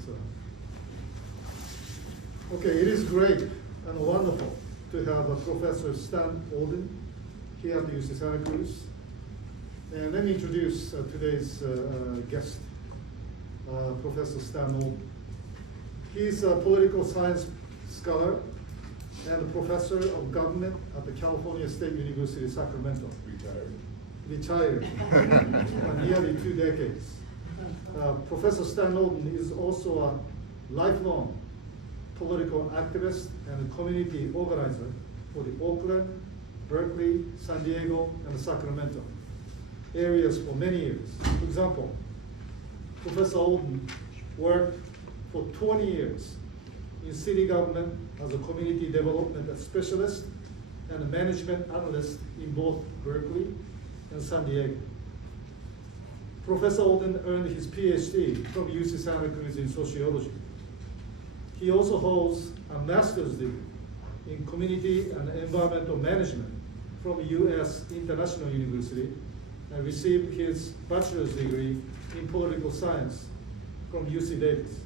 Excellent. Okay, it is great and wonderful to have Professor Stan Oden here at the UC Santa Cruz. And let me introduce today's guest, Professor Stan Oden. He's a political science scholar and a professor of government at the California State University, Sacramento. Retired. Nearly 2 decades. Professor Stan Oden is also a lifelong political activist and community organizer for the Oakland, Berkeley, San Diego, and Sacramento areas for many years. For example, Professor Oden worked for 20 years in city government as a community development specialist and a management analyst in both Berkeley and San Diego. Professor Oden earned his PhD from UC Santa Cruz in Sociology. He also holds a master's degree in community and environmental management from U.S. International University and received his bachelor's degree in political science from UC Davis.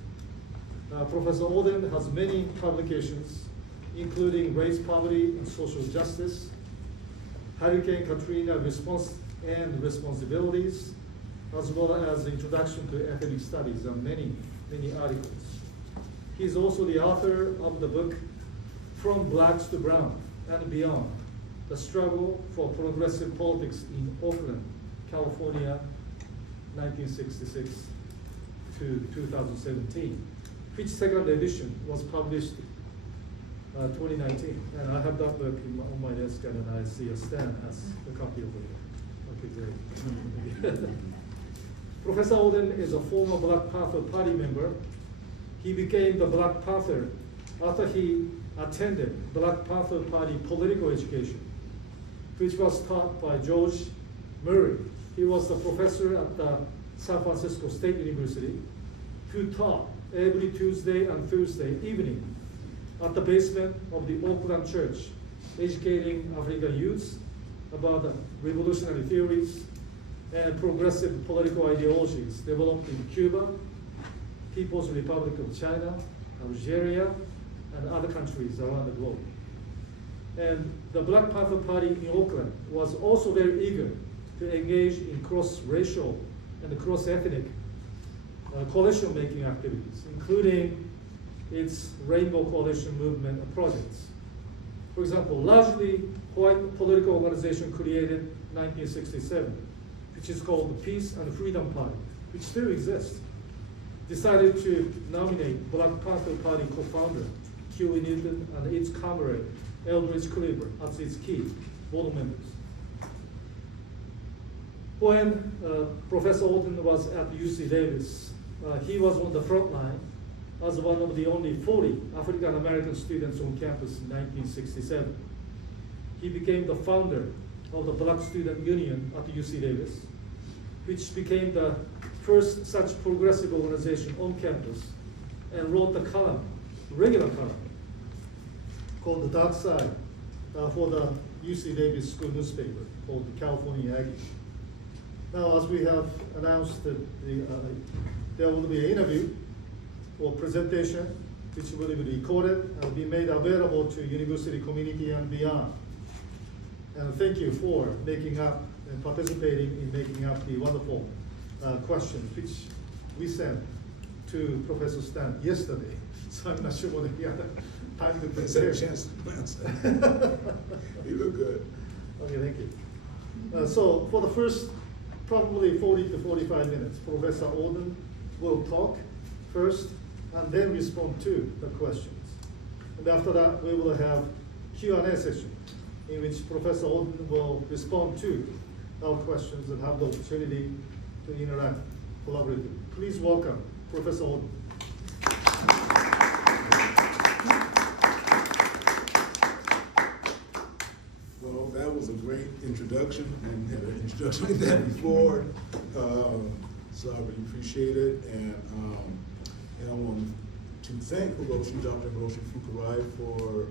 Professor Oden has many publications, including Race, Poverty, and Social Justice, Hurricane Katrina Response and Responsibilities, as well as Introduction to Ethnic Studies, and many articles. He's also the author of the book, From Blacks to Brown and Beyond, The Struggle for Progressive Politics in Oakland, California, 1966 to 2017, which second edition was published 2019. And I have that book on my desk, and I see a Stan has a copy of it. Okay, great. Professor Oden is a former Black Panther Party member. He became the Black Panther after he attended Black Panther Party political education, which was taught by George Murray. He was the professor at the San Francisco State University who taught every Tuesday and Thursday evening at the basement of the Oakland Church, educating African youths about the revolutionary theories and progressive political ideologies developed in Cuba, People's Republic of China, Algeria, and other countries around the globe. And the Black Panther Party in Oakland was also very eager to engage in cross-racial and cross-ethnic coalition-making activities, including its Rainbow Coalition movement projects. For example, largely white political organization created in 1967, which is called the Peace and Freedom Party, which still exists, decided to nominate Black Panther Party co-founder Huey Newton and its comrade Eldridge Cleaver as its key board members. When Professor Oden was at UC Davis, he was on the front line as one of the only 40 African American students on campus in 1967. He became the founder of the Black Student Union at UC Davis, which became the first such progressive organization on campus, and wrote the column, regular column, called The Dark Side for the UC Davis school newspaper called the California Aggie. Now, as we have announced, that there will be an interview or presentation which will be recorded and be made available to university community and beyond. And thank you for making up and participating in making up the wonderful questions which we sent to Professor Stan yesterday. So I'm not sure whether he had time to prepare. A chance to answer. You look good. Okay, thank you. So for the first probably 40 to 45 minutes, Professor Oden will talk first and then respond to the questions. And after that, we will have Q&A session in which Professor Oden will respond to our questions and have the opportunity to interact collaboratively. Please welcome Professor Oden. Well, that was a great introduction, and had an introduction like that before, so I really appreciate it. And I want to thank Hiroshi, Dr. Hiroshi Fukurai, for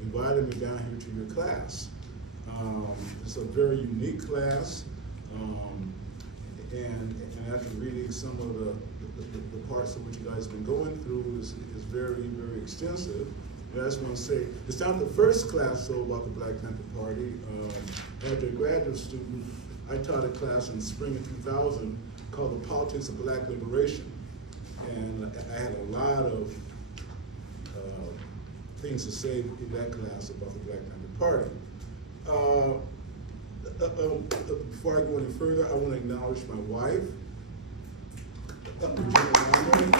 inviting me down here to your class. It's a very unique class, and after reading some of the parts parts of what you guys have been going through is very, very extensive. And I just want to say, it's not the first class though about the Black Panther Party. As a graduate student, I taught a class in the spring of 2000 called The Politics of Black Liberation. And I had a lot of things to say in that class about the Black Panther Party. Before I go any further, I want to acknowledge my wife, Virginia Oden,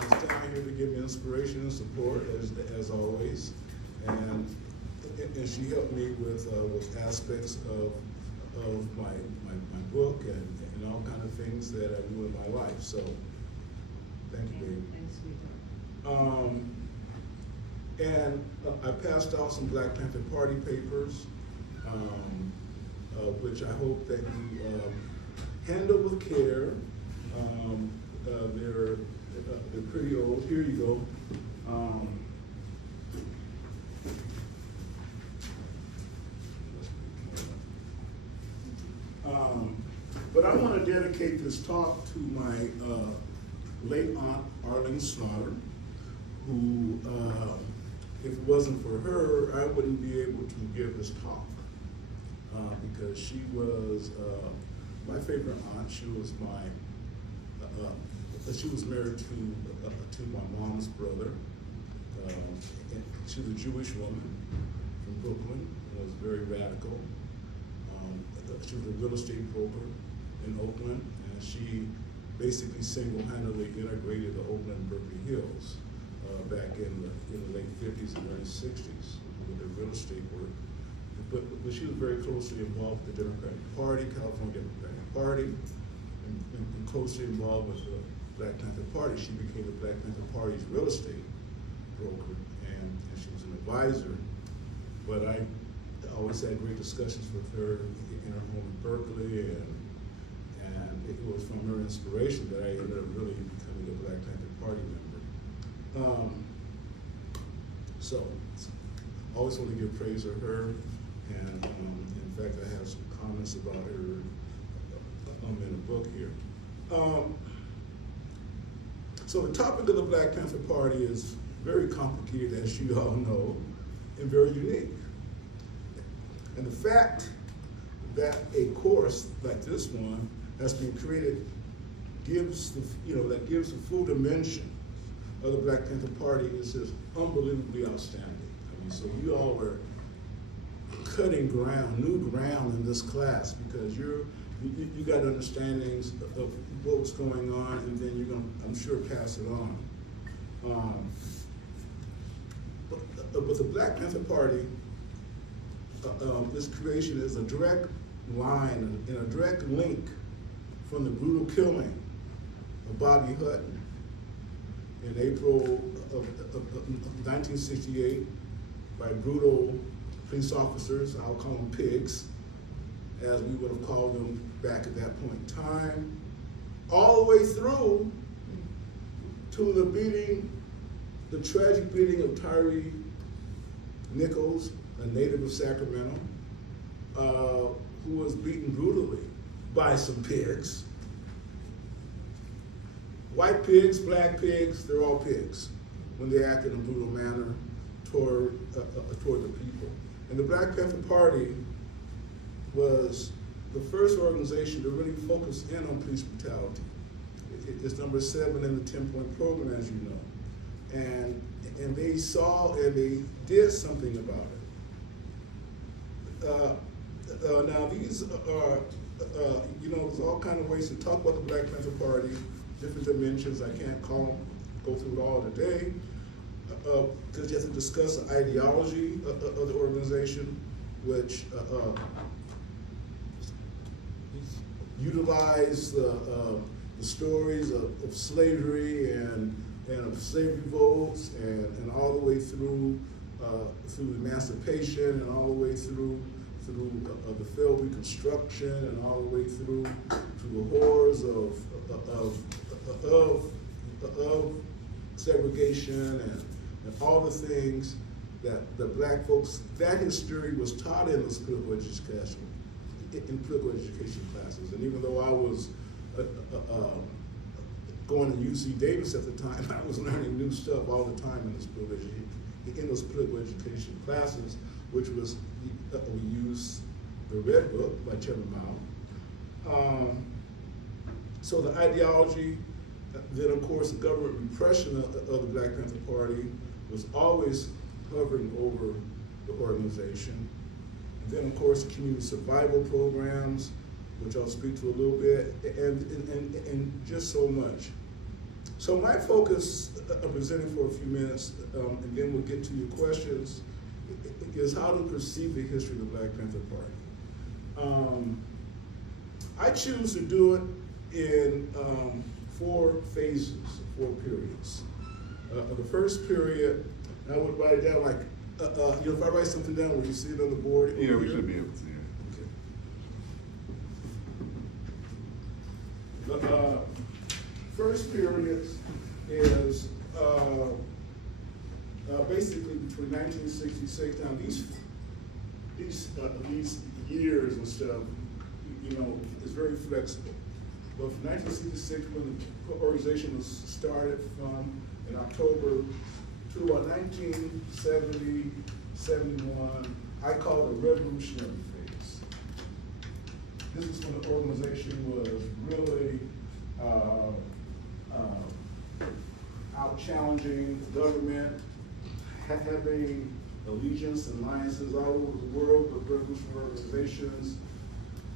who's down here to give me inspiration and support as always, and she helped me with aspects of my book and all kind of things that I do in my life. So, thank you, baby. And I passed out some Black Panther Party papers, which I hope that you handle with care. They're pretty old. Here you go. But I want to dedicate this talk to my late aunt, Arlene Slaughter, who, if it wasn't for her, I wouldn't be able to give this talk, because she was my favorite aunt. She was she was married to my mom's brother. And she was a Jewish woman from Brooklyn, and was very radical. She was a real estate broker in Oakland, and she basically single-handedly integrated the Oakland and Berkeley Hills back in the late 50s and early 60s with her real estate work. But she was very closely involved with the Democratic Party, California Democratic Party, and closely involved with the Black Panther Party. She became the Black Panther Party's real estate broker, and she was an advisor. But I always had great discussions with her in her home in Berkeley, and it was from her inspiration that I ended up really becoming a Black Panther Party member. So, always want to give praise to her, and in fact, I have some comments about her in a book here. So the topic of the Black Panther Party is very complicated, as you all know, and very unique. And the fact that a course like this one has been created gives that gives the full dimension of the Black Panther Party is just unbelievably outstanding. I mean, so you all were cutting new ground in this class, because you got understandings of what was going on, and then you're going to, I'm sure, pass it on. But the Black Panther Party, this creation is a direct line and a direct link from the brutal killing of Bobby Hutton in April of 1968 by brutal police officers. I'll call them pigs, as we would have called them back at that point in time, all the way through to the tragic beating of Tyree Nichols, a native of Sacramento, who was beaten brutally by some pigs. White pigs, black pigs, they're all pigs when they act in a brutal manner toward the people. And the Black Panther Party was the first organization to really focus in on police brutality. It's number 7 in the 10-point program, as you know. And they saw and they did something about it. Now these are, there's all kind of ways to talk about the Black Panther Party, different dimensions. I can't go through it all today, because you have to discuss the ideology of the organization, which utilize the stories of slavery and of slavery votes and all the way through emancipation, and all the way through the failed Reconstruction, and all the way through to the horrors of segregation and all the things that the black folks, that history was taught in those political education classes. And even though I was going to UC Davis at the time, I was learning new stuff all the time in those political education classes, which was, we used the Red Book by Chairman Mao. So the ideology, then of course the government repression of the Black Panther Party was always hovering over the organization. And then of course the community survival programs, which I'll speak to a little bit, and just so much. So my focus, presenting for a few minutes, and then we'll get to your questions, is how to perceive the history of the Black Panther Party. I choose to do it in 4 phases, 4 periods. The first period, I would write it down like, if I write something down, will you see it on the board? Yeah, we should be able to see it. Okay. The first period is basically between 1966. Now these years and stuff, you know, is very flexible. But from 1966, when the organization was started from in October to about 1970, 71, I call it a revolutionary phase. This is when the organization was really out challenging the government, having allegiance and alliances all over the world with revolutionary organizations.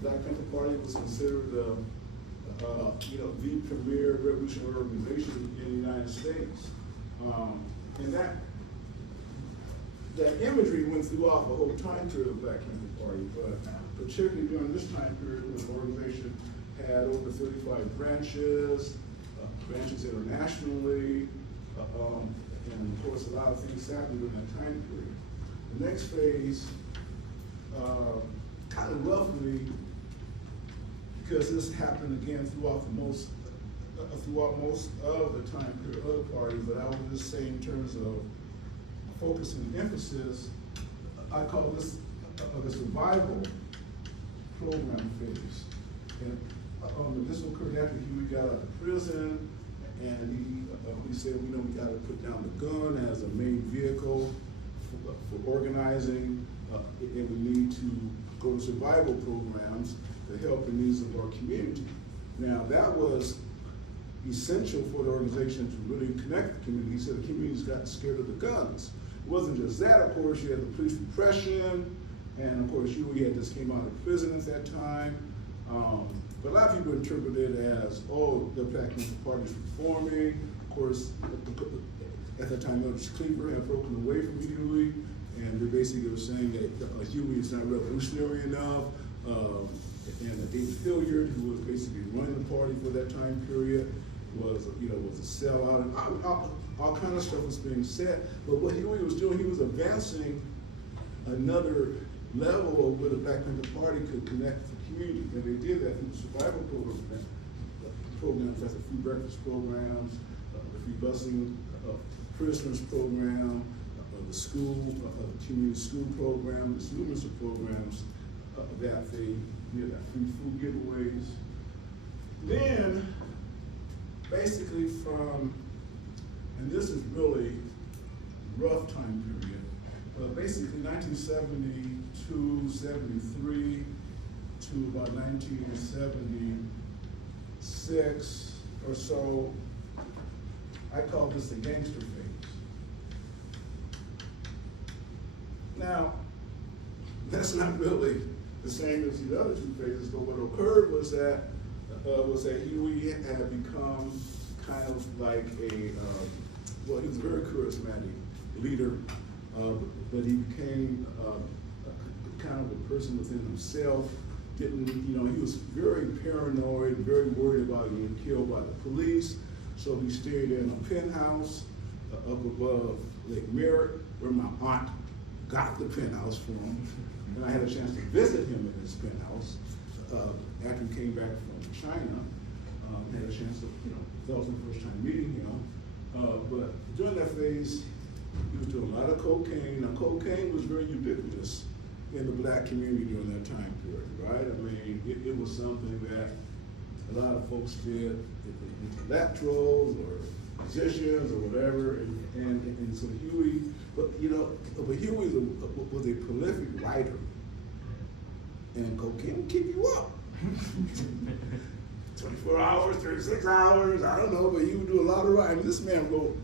Black Panther Party was considered the premier revolutionary organization in the United States. And that imagery went throughout the whole time period of Black Panther Party, but particularly during this time period when the organization had over 35 branches, branches internationally, and of course a lot of things happened during that time period. The next phase, kind of roughly, because this happened again throughout most of the time period of the party, but I would just say in terms of focus and emphasis, I call this the survival program phase. And this occurred after Huey got out of prison, and he said, we got to put down the gun as a main vehicle for organizing, and we need to go to survival programs to help the needs of our community. Now that was essential for the organization to really connect the community. He said the community's got scared of the guns. It wasn't just that, of course, you had the police repression, and of course Huey had just came out of prison at that time. But a lot of people interpret it as, oh, the Black Panther Party is reforming. Of course, at that time, Elder Cleaver had broken away from Huey, and they basically were saying that Huey is not revolutionary enough, and David Hilliard, who was basically running the party for that time period, was a sellout, and all kind of stuff was being said. But what Huey was doing, he was advancing another level of where the Black Panther Party could connect with the community, and they did that through the survival programs, like the free breakfast programs, the free busing prisoners program, the school, the community school program, the student programs that they did, that free food giveaways. Then, basically from, and this is really rough time period, basically 1972, 73 to about 1976 or so, I call this the gangster phase. Now, that's not really the same as the other 2 phases, but what occurred was that Huey had become kind of like he was a very charismatic leader, but he became kind of a person within himself. He was very paranoid, very worried about being killed by the police. So he stayed in a penthouse up above Lake Merritt, where my aunt got the penthouse for him. And I had a chance to visit him in his penthouse after he came back from China. Had a chance to, that was my first time meeting him. But during that phase, he was doing a lot of cocaine. Now, cocaine was very ubiquitous in the Black community during that time period, right? I mean, it was something that a lot of folks did intellectuals or musicians or whatever, and so Huey, but Huey was a prolific writer, and cocaine will keep you up. 24 hours, 36 hours, I don't know, but he would do a lot of writing. This man wrote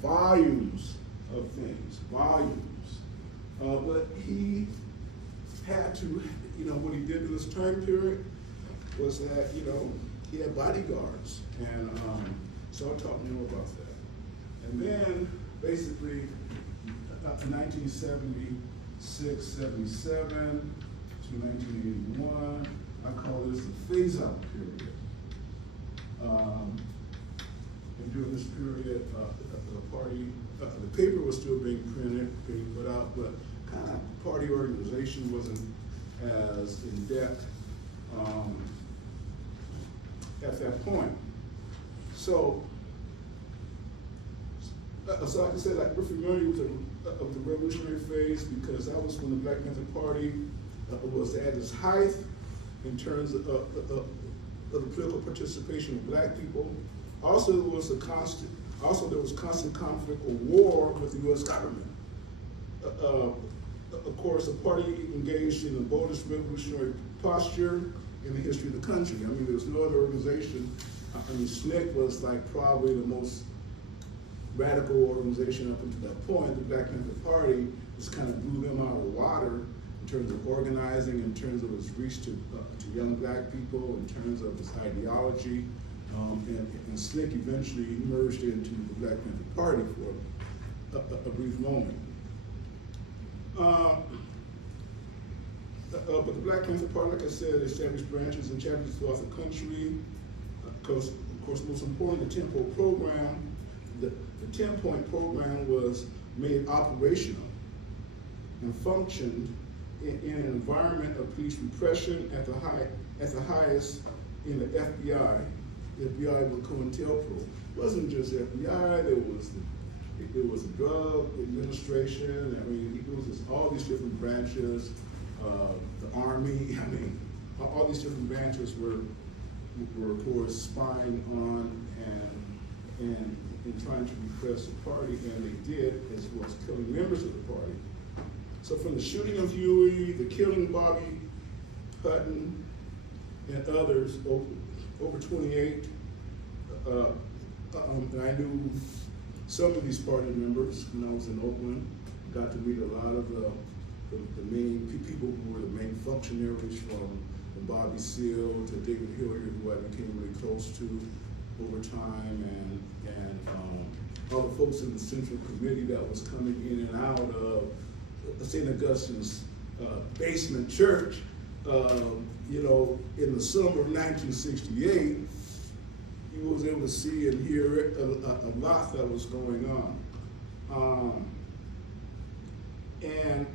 volumes of things, volumes. But he had to, what he did in this time period was that, he had bodyguards. And so I talked to him about that. And then, basically, 1976, 77 to 1981, I call this the phase-out period. And during this period, the party, the paper was still being printed, being put out, but kind of party organization wasn't as in depth at that point. So I can say, like, we're familiar with the revolutionary phase because that was when the Black Panther Party was at its height in terms of the political participation of Black people. Also, there was constant conflict or war with the U.S. government. Of course, the party engaged in the boldest revolutionary posture in the history of the country. I mean, there's no other organization. I mean, SNCC was like probably the most radical organization up until that point. The Black Panther Party just kind of blew them out of the water in terms of organizing, in terms of its reach to young Black people, in terms of its ideology. And SNCC eventually merged into the Black Panther Party for a brief moment. But the Black Panther Party, like I said, established branches and chapters throughout the country. Of course, most important, the 10-point program. The 10-point program was made operational and functioned in an environment of police repression at the highest in the FBI. The FBI with COINTELPRO. It wasn't just FBI, there was the drug administration. I mean, it was just all these different branches, the Army. I mean, all these different branches were of course spying on and trying to repress the party, and they did, as well as killing members of the party. So from the shooting of Huey, the killing Bobby Hutton, and others, over 28, and I knew some of these party members when I was in Oakland. Got to meet a lot of the main people who were the main functionaries, from Bobby Seale to David Hilliard, who I became really close to over time, and all the folks in the Central Committee that was coming in and out of St. Augustine's basement church, in the summer of 1968. You was able to see and hear a lot that was going on. And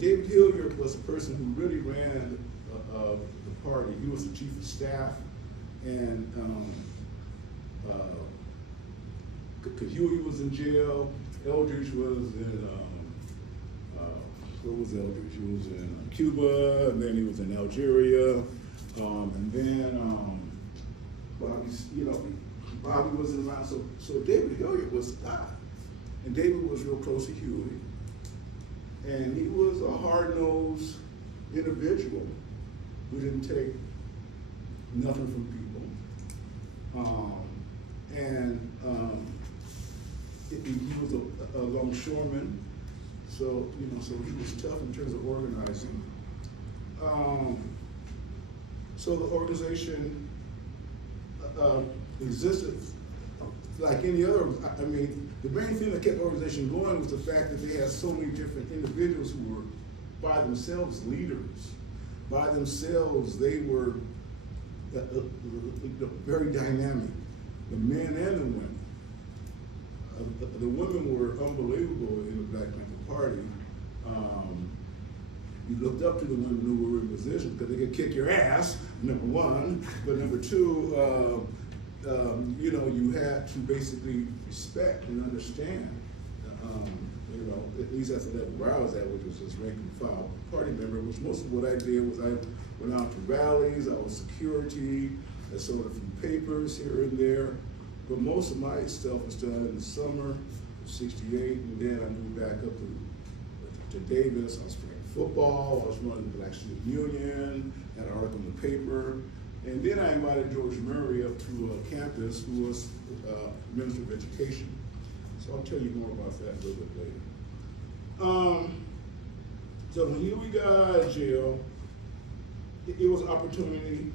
David Hilliard was the person who really ran the party. He was the chief of staff, and Huey was in jail. Eldridge was in, where was Eldridge? He was in Cuba, and then he was in Algeria, and then Bobby wasn't around. So David Hilliard was God, and David was real close to Huey. And he was a hard-nosed individual who didn't take nothing from people. He was a longshoreman, so he was tough in terms of organizing. So the organization existed like any other. I mean, the main thing that kept the organization going was the fact that they had so many different individuals who were by themselves leaders. By themselves, they were very dynamic, the men and the women. The women were unbelievable in the Black Panther Party. You looked up to the women who were in position because they could kick your ass, number one. But number two, you had to basically respect and understand. At least that's the level where I was at, which was just rank and file party member. Which most of what I did was I went out to rallies, I was security, I sold a few papers here and there. But most of my stuff was done in the summer of '68, and then I moved back up to Davis. I was playing football, I was running the Black Student Union, had an article in the paper. And then I invited George Murray up to campus, who was Minister of Education. So I'll tell you more about that a little bit later. So when Huey got out of jail, it was an opportunity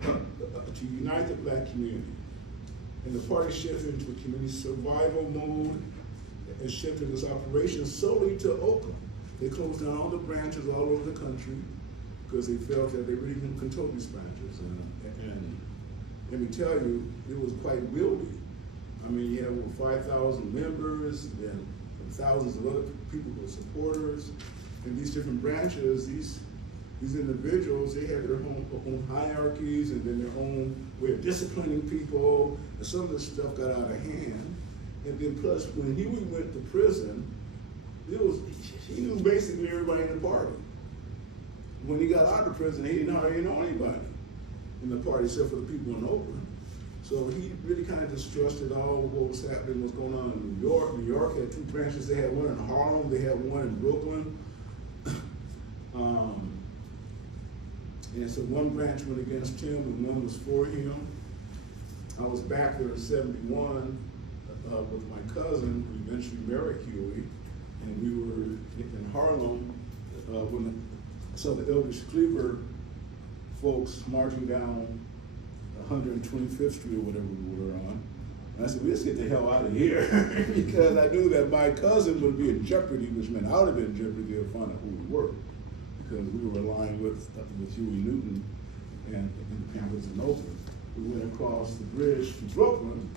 to unite the Black community. And the party shifted into a community survival mode and shifted its operations solely to Oakland. They closed down all the branches all over the country because they felt that they really couldn't control these branches. And let me tell you, it was quite wieldy. I mean, you have over 5,000 members, and thousands of other people who were supporters. And these different branches, these individuals, they had their own hierarchies and then their own way of disciplining people. And some of this stuff got out of hand. And then plus, when Huey went to prison, he knew basically everybody in the party. When he got out of prison, he didn't hardly know anybody in the party except for the people in Oakland. So he really kind of distrusted all what was happening, what's going on in New York. New York had two branches. They had one in Harlem, they had one in Brooklyn. And so one branch went against him and one was for him. I was back there in '71 with my cousin, who eventually married Huey, and we were in Harlem when saw the Eldridge Cleaver folks marching down 125th Street or whatever we were on. And I said, well, let's get the hell out of here because I knew that my cousin would be in jeopardy, which meant I would have been in jeopardy to find out who we were, because we were aligned with Huey Newton and the Panthers in Oakland. We went across the bridge to Brooklyn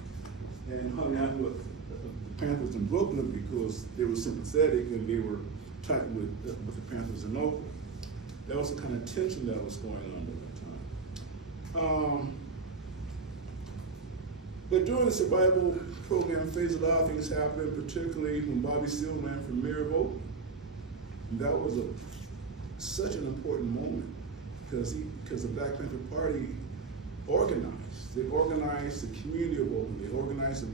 and hung out with the Panthers in Brooklyn because they were sympathetic and they were tight with the Panthers in Oakland. That was the kind of tension that was going on at that time. But during the survival program phase, a lot of things happened, particularly when Bobby Seale ran for mayor of Oakland. And that was such an important moment because the Black Panther Party organized. They organized the community of Oakland. They organized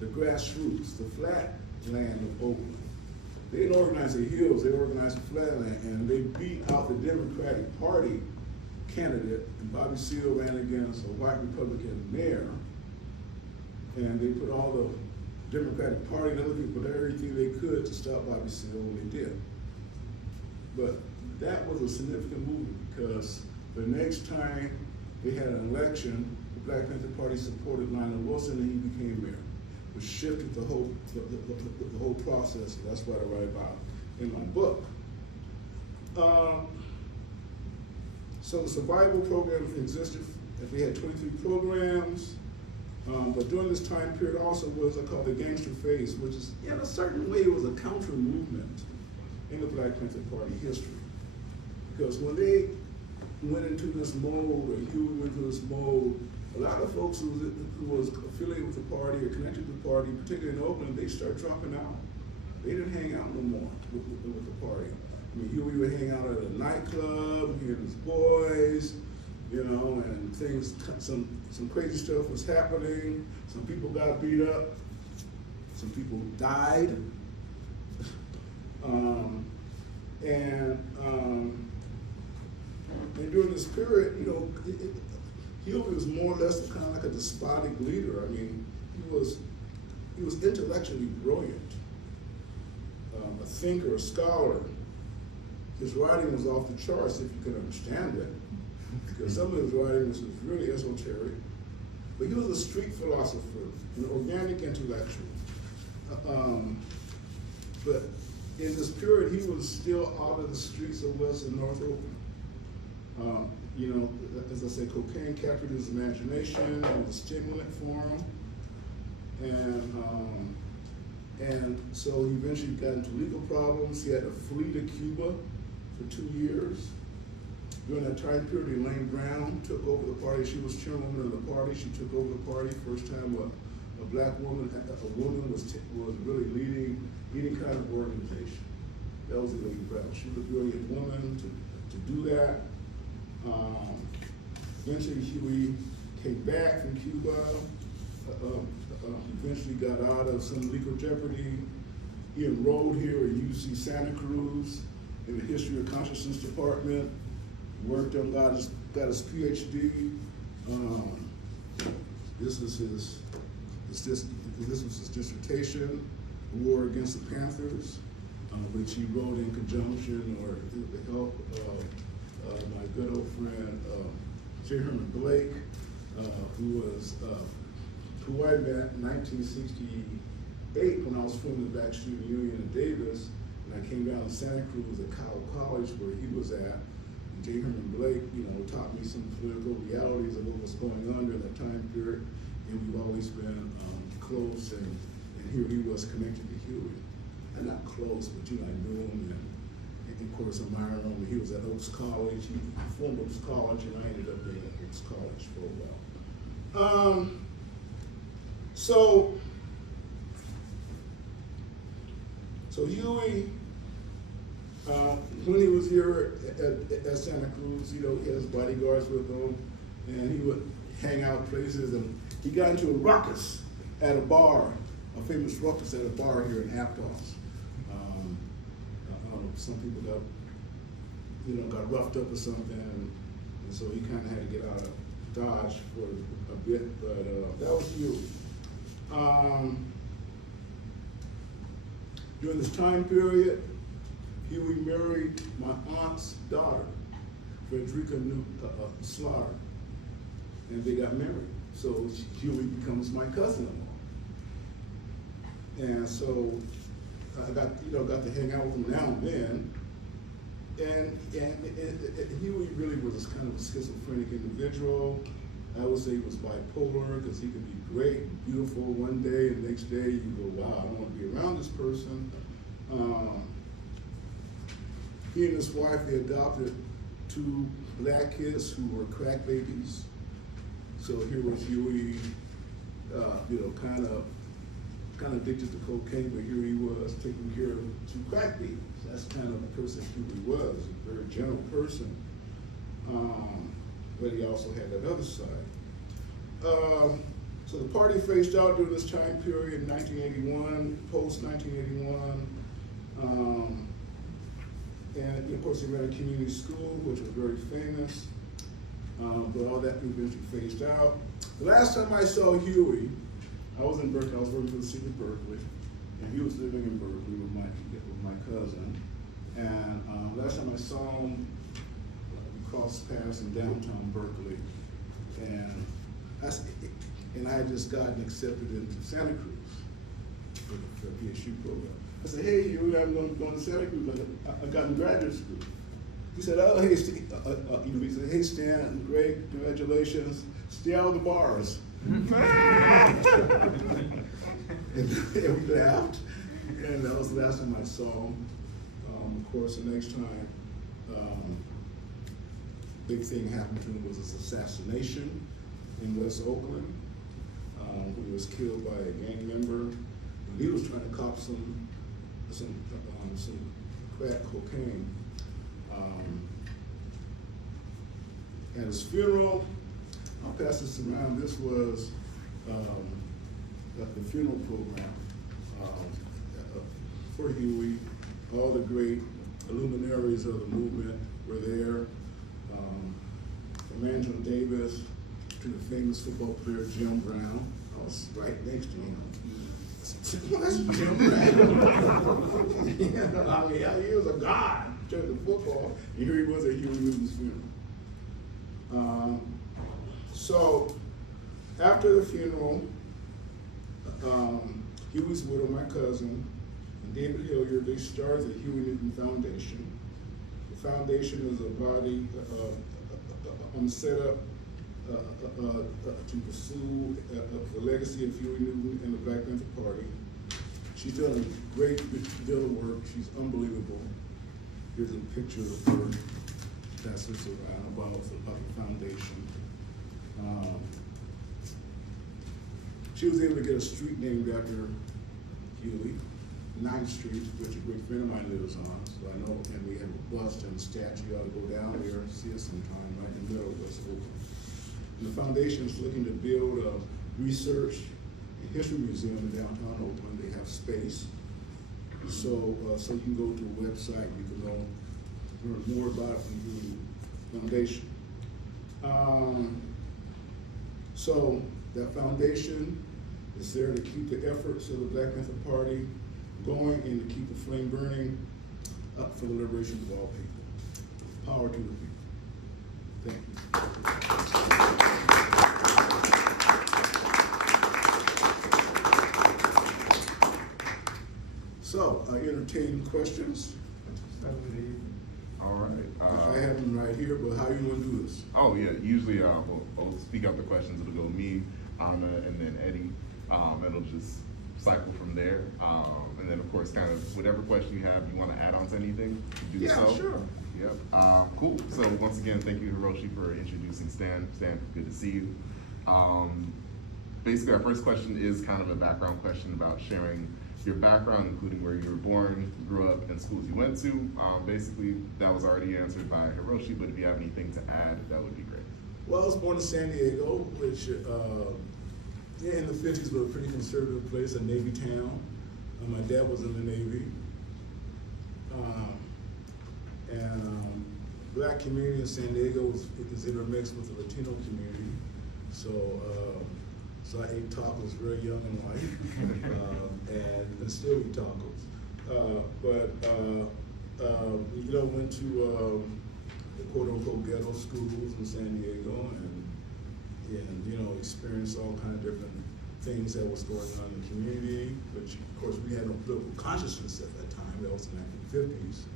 the grassroots, the flat land of Oakland. They didn't organize the hills, they organized the flatland, and they beat out the Democratic Party candidate, and Bobby Seale ran against a white Republican mayor, and they put all the Democratic Party and other people did everything they could to stop Bobby Seale, and they did. But that was a significant movement because the next time they had an election, the Black Panther Party supported Lionel Wilson and he became mayor, which shifted the whole process. That's what I write about in my book. So the survival program existed. We had 23 programs, but during this time period also was I call the gangster phase, which is in a certain way it was a counter movement in the Black Panther Party history. Because when they went into this mode, or Huey went into this mode, a lot of folks who was affiliated with the party or connected to the party, particularly in Oakland, they started dropping out. They didn't hang out no more with the party. I mean, Huey would hang out at a nightclub, he and his boys, you know, and things, some crazy stuff was happening. Some people got beat up, some people died. And during this period, you know, Huey was more or less kind of like a despotic leader. I mean, he was intellectually brilliant, a thinker, a scholar. His writing was off the charts, if you can understand it, because some of his writing was really esoteric. But he was a street philosopher, an organic intellectual. But in this period, he was still out of the streets of West and North Oakland. You know, as I say, cocaine captured his imagination, it was a stimulant for him. And so he eventually got into legal problems. He had to flee to Cuba for 2 years. During that time period, Elaine Brown took over the party. She was chairwoman of the party. She took over the party. First time a black woman, was really leading kind of organization. That was a Lady Brown. She was a brilliant woman to do that. Eventually Huey came back from Cuba, eventually got out of some legal jeopardy. He enrolled here at UC Santa Cruz in the History of Consciousness Department, worked up, got his PhD. This was his dissertation, War Against the Panthers, which he wrote in conjunction or with the help of my good old friend, J. Herman Blake, who I met in 1968 when I was forming the Black Student Union in Davis, and I came down to Santa Cruz at Kyle College where he was at. And J. Herman Blake, taught me some political realities of what was going on during that time period, and we've always been close, and here he was connected to Huey. And not close, but I knew him, and of course admired him. He was at Oaks College, he formed Oaks College, and I ended up being at Oaks College for a while. So Huey, when he was here at Santa Cruz, he had his bodyguards with him, and he would hang out places, and he got into a ruckus at a bar, a famous ruckus at a bar here in Aptos. Some people got roughed up or something, and so he kind of had to get out of Dodge for a bit, but that was Huey. During this time period, Huey married my aunt's daughter, Frederica Slaughter, and they got married. So Huey becomes my cousin-in-law, and so I got to hang out with him now and then. And Huey really was kind of a schizophrenic individual. I would say he was bipolar because he could be great, beautiful one day, and the next day you go, wow, I don't want to be around this person. He and his wife, they adopted 2 black kids who were crack babies. So here was Huey, kind of addicted to cocaine, but here he was taking care of 2 crack babies. That's kind of the person Huey was, a very gentle person. But he also had that other side. So the party phased out during this time period in 1981, post-1981. And of course he ran a community school, which was very famous. But all that eventually phased out. The last time I saw Huey, I was in Berkeley, I was working for the city of Berkeley, and he was living in Berkeley with my cousin. And last time I saw him, we crossed paths in downtown Berkeley, and I had just gotten accepted into Santa Cruz for the PSU program. I said, hey, Huey, I'm going to Santa Cruz. I got in graduate school. He said, oh, hey, he said, hey, Stan, great, congratulations. Stay out of the bars. And we laughed, and that was the last time I saw him. Of course, the next time, big thing happened to him was his assassination in West Oakland. He was killed by a gang member, and he was trying to cop some crack cocaine. At his funeral, I'll pass this around. This was the funeral program for Huey. All the great luminaries of the movement were there. From Angela Davis to the famous football player Jim Brown. I was right next to him. That's Jim Brown. He was a god in terms of football. And here he was at Huey Newton's funeral. So after the funeral, Huey's widow, my cousin, and David Hilliard, they started the Huey Newton Foundation. The foundation is a body set up to pursue the legacy of Huey Newton and the Black Panther Party. She's done a great deal of work. She's unbelievable. Here's a picture of her. That's what's around about the foundation. She was able to get a street named after Huey. 9th Street, which a great friend of mine lives on, so I know, and we have a bust and statue. You ought to go down there and see us sometime, right in the middle of West Oakland. And the foundation is looking to build a research and history museum in downtown Oakland. They have space. So, so you can go to a website, you can learn more about it from the foundation. So that foundation is there to keep the efforts of the Black Panther Party going and to keep the flame burning up for the liberation of all people. Power to the people. Thank you. So, I entertain questions. All right. I have them right here, but how you gonna do this? Oh yeah, usually we'll speak out the questions. It'll go me, Anna, and then Eddie. It'll just cycle from there. And then of course, kind of whatever question you have, you want to add on to anything, do Yeah, so. sure. Yep. Cool. So once again, thank you, Hiroshi, for introducing Stan. Stan, good to see you. Basically, our first question is kind of a background question about sharing your background, including where you were born, grew up, and schools you went to. Basically, that was already answered by Hiroshi, but if you have anything to add, that would be great. Well, I was born in San Diego, which in the 50s was a pretty conservative place, a Navy town. My dad was in the Navy. Black community in San Diego is intermixed with the Latino community. So I ate tacos very young and white, and still eat tacos. Went to the quote-unquote ghetto schools in San Diego, and experienced all kind of different things that was going on in the community, which of course we had no political consciousness at that time. That was the 1950s.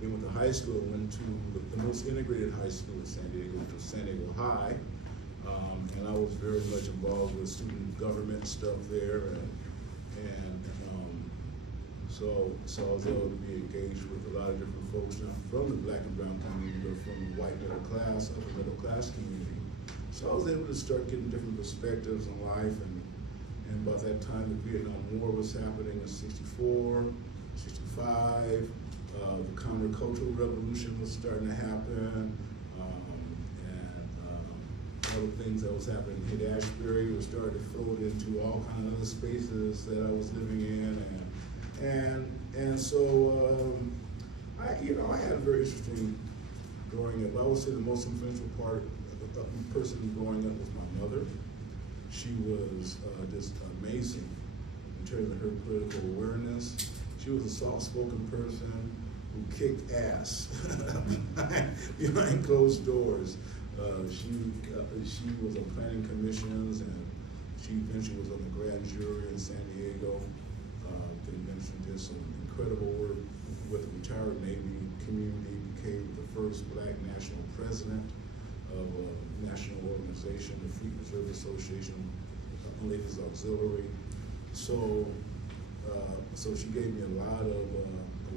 Then went to high school, went to the most integrated high school in San Diego, which was San Diego High. And I was very much involved with student government stuff there, so I was able to be engaged with a lot of different folks, not from the black and brown community, but from the white middle class, upper middle class community. So I was able to start getting different perspectives on life, and by that time the Vietnam War was happening in 64, 65, the countercultural revolution was starting to happen, all the things that was happening in Haight-Ashbury was starting to float into all kinds of other spaces that I was living in, and so I had a very interesting growing up. I would say the most influential person growing up was my mother. She was just amazing in terms of her political awareness. She was a soft-spoken person who kicked ass behind closed doors. She was on planning commissions, and she eventually was on the grand jury in San Diego. They eventually did some incredible work with the retired Navy community, became the first black national president of a national organization, the Fleet Reserve Association, Ladies Auxiliary. So she gave me a lot of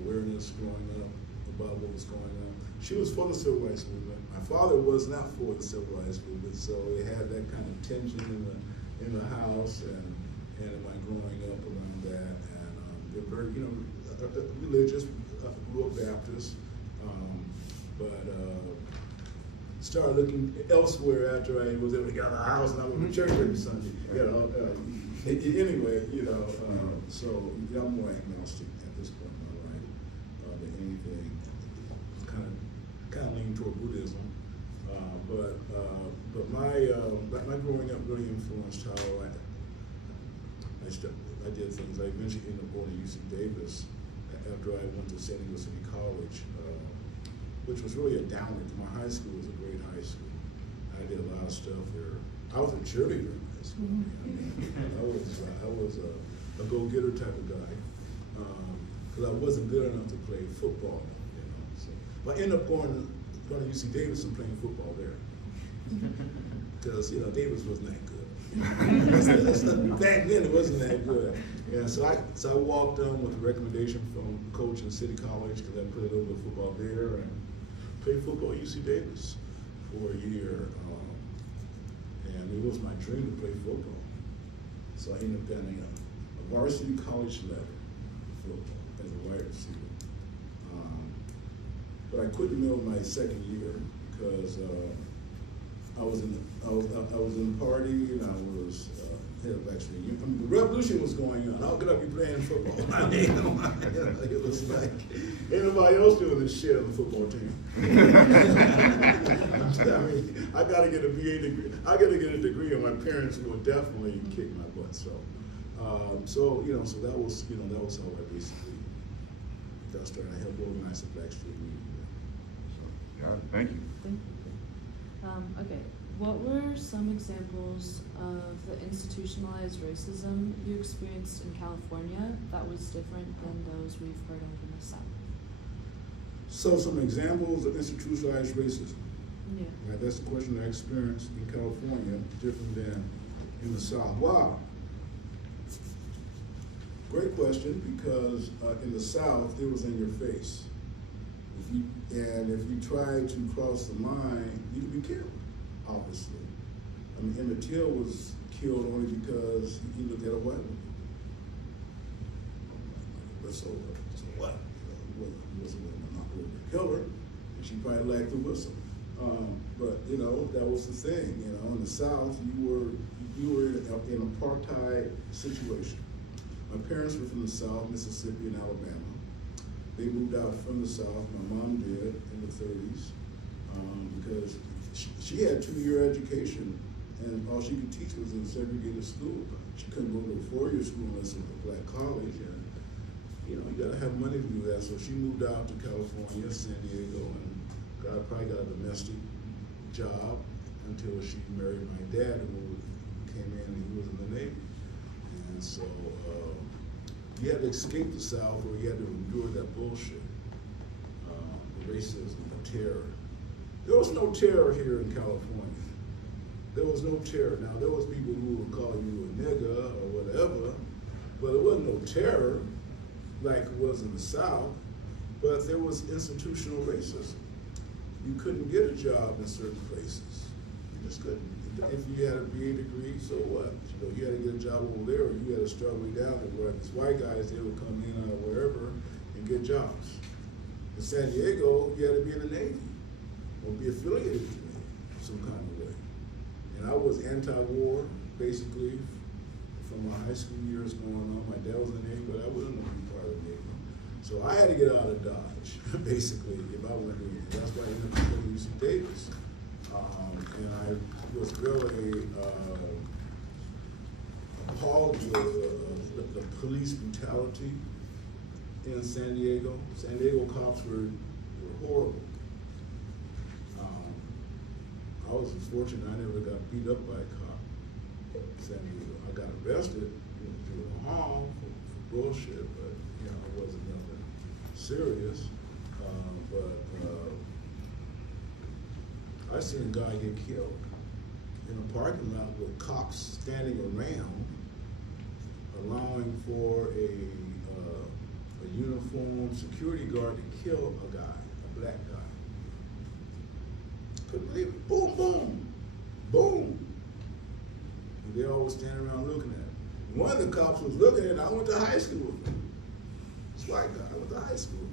awareness growing up about what was going on. She was for the Civil Rights Movement. My father was not for the Civil Rights Movement, so it had that kind of tension in the house, and in my growing up around that. And they're very, religious. Grew up Baptist, but started looking elsewhere after I was able to get out of the house and I went to church every Sunday. Anyway, so I'm more agnostic at this point in my life than anything. Kind of leaning toward Buddhism, but my growing up really influenced how I did things. I eventually ended up going to UC Davis after I went to San Diego City College, which was really a downer. My high school was a great high school. I did a lot of stuff there. I was a cheerleader in high school. I was a go-getter type of guy, because I wasn't good enough to play football. But I ended up going to UC Davis and playing football there, because Davis wasn't that good. Back then it wasn't that good. Yeah, so I walked on with a recommendation from coach in City College, because I played a little bit of football there and played football at UC Davis for a year, and it was my dream to play football. So I ended up getting a varsity college letter football as a wide receiver. But I quit the middle my second year because I was in the party and I was head of actually. I mean, the revolution was going on. How could I be playing football? I mean, it was like ain't nobody else doing this shit on the football team. I mean, I got to get a BA degree. I got to get a degree, and my parents will definitely kick my butt. So that was how I basically got started. I helped organize the Black Student Union. Yeah, thank you. Thank you. Okay, what were some examples of the institutionalized racism you experienced in California that was different than those we've heard of in the South? So some examples of institutionalized racism. Yeah. Right, that's the question I experienced in California, different than in the South. Wow. Great question, because in the South, it was in your face. If you tried to cross the line, you could be killed, obviously. I mean, Emmett Till was killed only because he looked at a white woman. But so what? He wasn't going to kill her, and she probably lacked the whistle. But that was the thing. In the South, you were in an apartheid situation. My parents were from the South, Mississippi and Alabama. They moved out from the South, my mom did, in the 30s, because she had 2-year education, and all she could teach was in segregated school. She couldn't go to a 4-year school unless it was a black college, and you gotta have money to do that. So she moved out to California, San Diego, and probably got a domestic job until she married my dad, who came in and he was in the Navy. And so you had to escape the South, or you had to endure that bullshit, the racism, the terror. There was no terror here in California. There was no terror. Now, there was people who would call you a nigga or whatever, but it wasn't no terror like it was in the South, but there was institutional racism. You couldn't get a job in certain places. You just couldn't. If you had a BA degree, so what? You had to get a job over there, or you had to start way down there where these white guys, they would come in out of wherever and get jobs. In San Diego, you had to be in the Navy or be affiliated with the Navy some kind of way. And I was anti-war, basically, from my high school years going on. My dad was in the Navy, but I wasn't going to be part of the Navy. So I had to get out of Dodge, basically, if I was doing it. That's why I ended up going to UC Davis. And I was really appalled with the police brutality in San Diego. San Diego cops were horrible. I was fortunate I never got beat up by a cop in San Diego. I got arrested through a harm for bullshit, but it wasn't nothing serious. I seen a guy get killed in a parking lot with cops standing around, allowing for a uniformed security guard to kill a guy, a black guy. Couldn't believe it. Boom, boom, boom. And they all was standing around looking at it. One of the cops was looking at it. I went to high school with him. This white guy, I went to high school.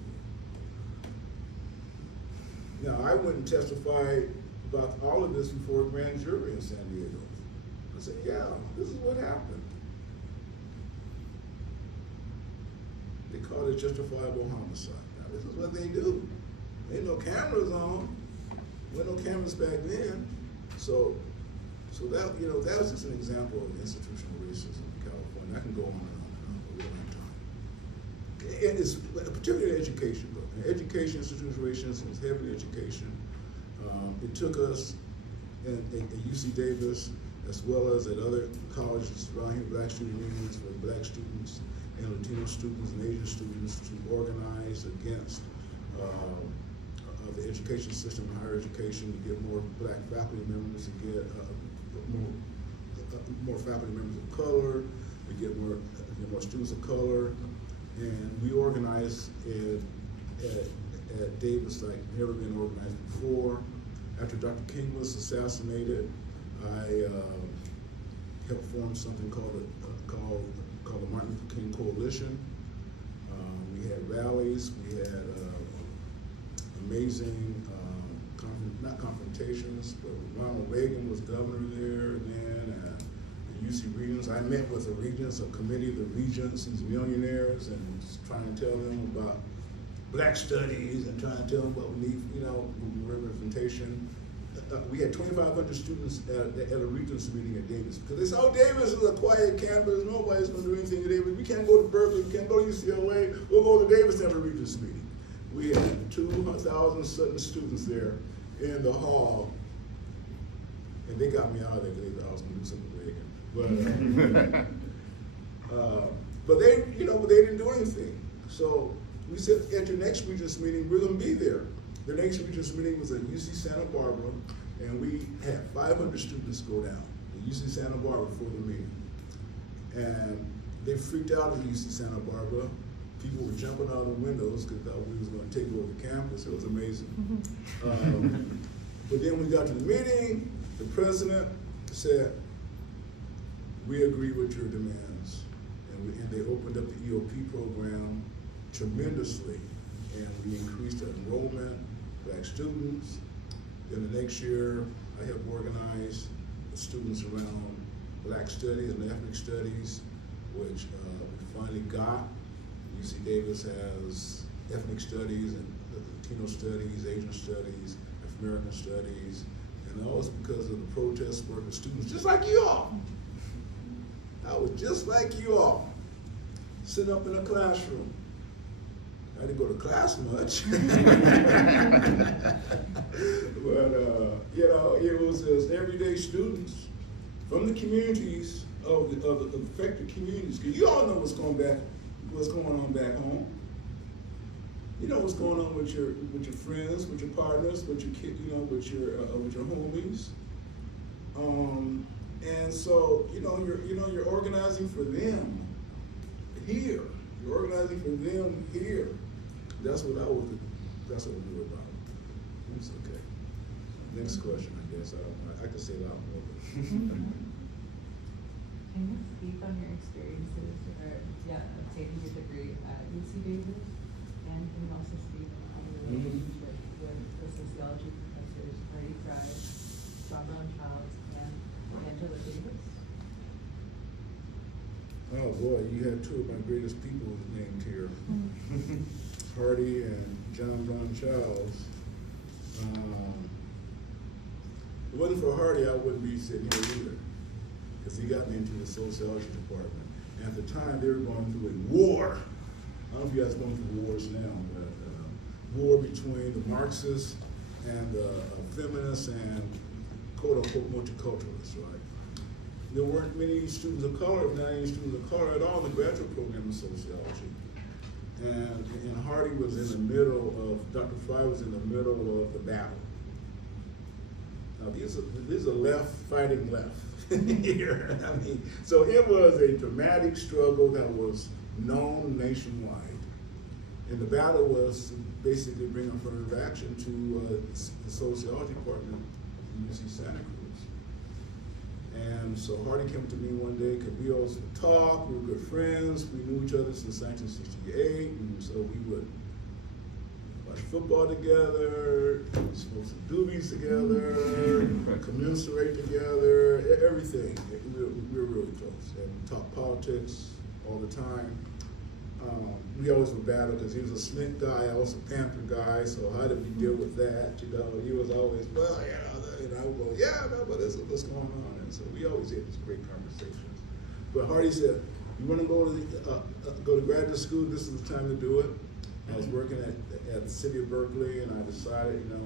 Now, I went and testified about all of this before a grand jury in San Diego. I said, yeah, this is what happened. They call it justifiable homicide. Now, this is what they do. Ain't no cameras on. There were no cameras back then. So that, that was just an example of institutional racism in California. I can go on and on, but we don't have time. And it's particularly education, though. In education, institutional racism was heavy education. It took us at UC Davis, as well as at other colleges around here, Black Student Unions for Black students and Latino students and Asian students to organize against the education system, higher education, to get more black faculty members, to get more faculty members of color, to get more students of color. And we organized at Davis like never been organized before. After Dr. King was assassinated, I helped form something called the Martin Luther King Coalition. We had rallies, we had amazing, not confrontations, but Ronald Reagan was governor there then, and the UC Regents. I met with the Regents, a committee of the Regents, these millionaires, and was trying to tell them about Black studies and trying to tell them what we need, representation. We had 2,500 students at a Regents meeting at Davis, because they said, oh, Davis is a quiet campus, nobody's gonna do anything at Davis. We can't go to Berkeley, we can't go to UCLA, we'll go to Davis to have a Regents meeting. We had 2,000 students there in the hall, and they got me out of there because they thought I was gonna do something with Reagan. But they didn't do anything. So we said, at your next Regents meeting, we're gonna be there. The next Regents meeting was at UC Santa Barbara, and we had 500 students go down to UC Santa Barbara for the meeting. And they freaked out at UC Santa Barbara. People were jumping out of the windows because they thought we was gonna take over the campus. It was amazing. But then when we got to the meeting, the president said, we agree with your demands. And they opened up the EOP program tremendously. And we increased the enrollment, Black students. Then the next year, I helped organize the students around Black studies and ethnic studies, which we finally got. UC Davis has ethnic studies and Latino studies, Asian studies, African American studies, and all was because of the protest work of students just like you all. I was just like you all, sitting up in a classroom. I didn't go to class much. But, it was just everyday students from the communities of the affected communities. Because you all know what's going on back home. You know what's going on with your friends, with your partners, with your kids, with your homies. And so you're organizing for them here. You're organizing for them here. That's what we were about. It's okay. Next question, I guess. I can say a lot more. Can you speak on your experiences obtaining your degree at UC Davis? And can you also speak on your relationship with the sociology professors Marty Fry, John Brown Childs, and Angela Davis? Oh boy, you had two of my greatest people named here. Hardy and John Brown Childs. If it wasn't for Hardy, I wouldn't be sitting here either, because he got me into the sociology department. And at the time, they were going through a war. I don't know if you guys are going through wars now, but war between the Marxists and the feminists and quote-unquote multiculturalists, right? There weren't many students of color, not any students of color at all in the graduate program in sociology. And Hardy was in the middle of, Dr. Fry was in the middle of the battle. Now these are left fighting left here. I mean, so it was a dramatic struggle that was known nationwide. And the battle was to basically bring affirmative action to the sociology department at UC Santa Cruz. And so Hardy came to me one day, because we always talk, we were good friends, we knew each other since 1968, and so we would watch football together, smoke some doobies together, commiserate together, everything. We were really close, and we talked politics all the time. We always would battle because he was a Smith guy, I was a Panther guy, so how did we deal with that? He was always, I would go, but this is what's going on. And so we always had these great conversations. But Hardy said, you want to go to graduate school, this is the time to do it. I was working at the city of Berkeley, and I decided, I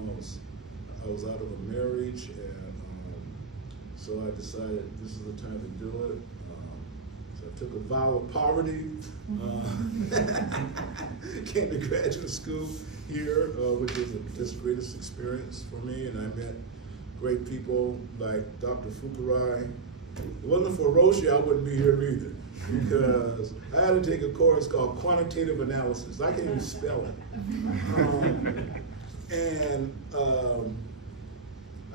was out of a marriage, and so I decided this is the time to do it. So I took a vow of poverty, came to graduate school here, which was just the greatest experience for me, and I met great people like Dr. Fukurai. If it wasn't for Roshi, I wouldn't be here either, because I had to take a course called quantitative analysis. I can't even spell it.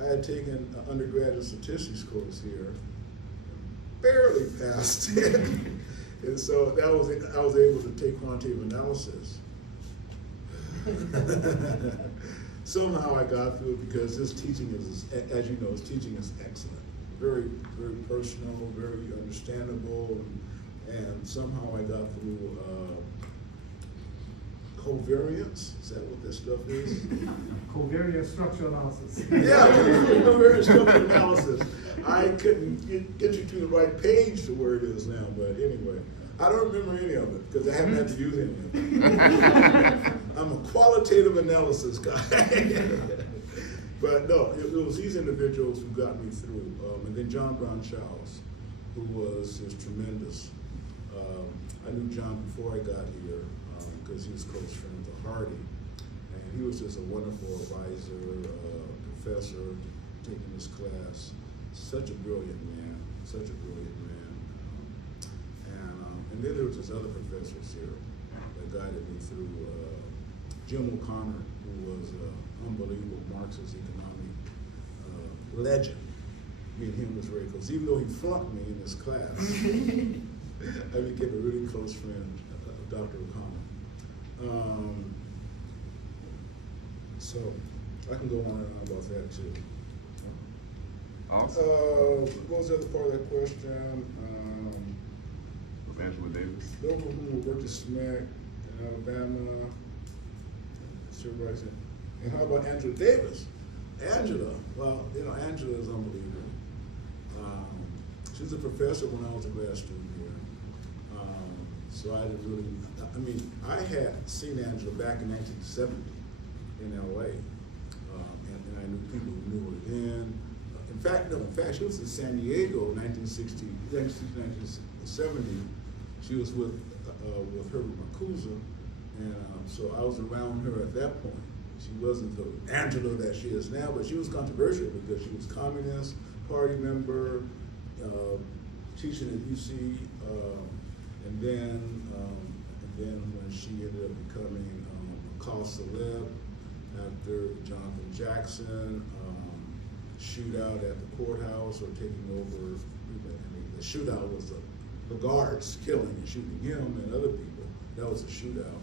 I had taken an undergraduate statistics course here, barely passed it. And so I was able to take quantitative analysis. Somehow I got through it because this teaching is, as you know, his teaching is excellent. Very, very personal, very understandable, and somehow I got through covariance. Is that what this stuff is? Covariance structural analysis. Yeah, covariance structural analysis. I couldn't get you to the right page to where it is now, but anyway. I don't remember any of it because I haven't had to use any of it. I'm a qualitative analysis guy. But no, it was these individuals who got me through. And then John Brown Charles, who was just tremendous. I knew John before I got here because he was close friends with Hardy. And he was just a wonderful advisor, professor, taking this class. Such a brilliant man, such a brilliant man. And then there was this other professors here that guided me through Jim O'Connor, who was an unbelievable Marxist economic legend. Me and him was very close. Even though he flunked me in this class, I became a really close friend of Dr. O'Connor. So I can go on and on about that too. Awesome. What was the other part of that question? Angela Davis. Those who worked at SMAC in Alabama, civil rights. And how about Angela Davis? Angela, well, you know, Angela is unbelievable. She was a professor when I was a grad student here. So I didn't really, I mean, I had seen Angela back in 1970 in LA. And I knew people who knew her then. In fact, she was in San Diego in 1970. She was with Herbert Marcuse, and so I was around her at that point. She wasn't the Angela that she is now, but she was controversial because she was Communist Party member, teaching at UC, and then when she ended up becoming a call celeb after Jonathan Jackson shootout at the courthouse or taking over. I mean, the shootout was the guards killing and shooting him and other people. That was a shootout.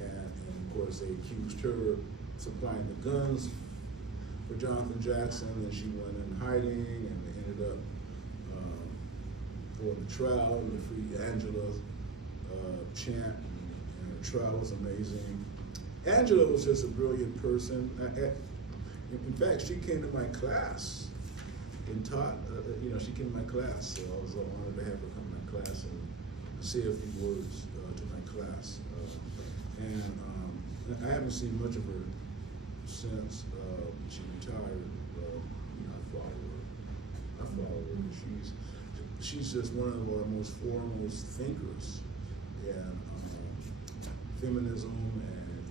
And of course, they accused her of supplying the guns for Jonathan Jackson, and she went in hiding, and they ended up going to trial, and the Free Angela chant, and her trial was amazing. Angela was just a brilliant person. In fact, she came to my class and taught, she came to my class, so I was honored to have her come to my class and say a few words to my class. And I haven't seen much of her since she retired. I follow her. She's just one of our most foremost thinkers in feminism and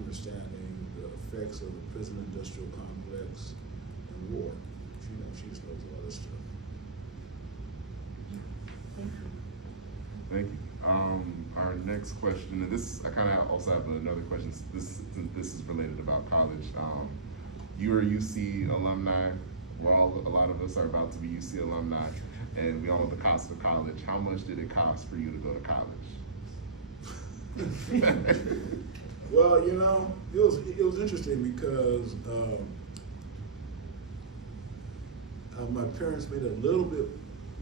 understanding the effects of the prison industrial complex and war. She just knows a lot of stuff. Thank you. Thank you. Our next question, and this, I kind of also have another question. This is related about college. You are UC alumni. A lot of us are about to be UC alumni, and we all know the cost of college. How much did it cost for you to go to college? Well, it was interesting because my parents made a little bit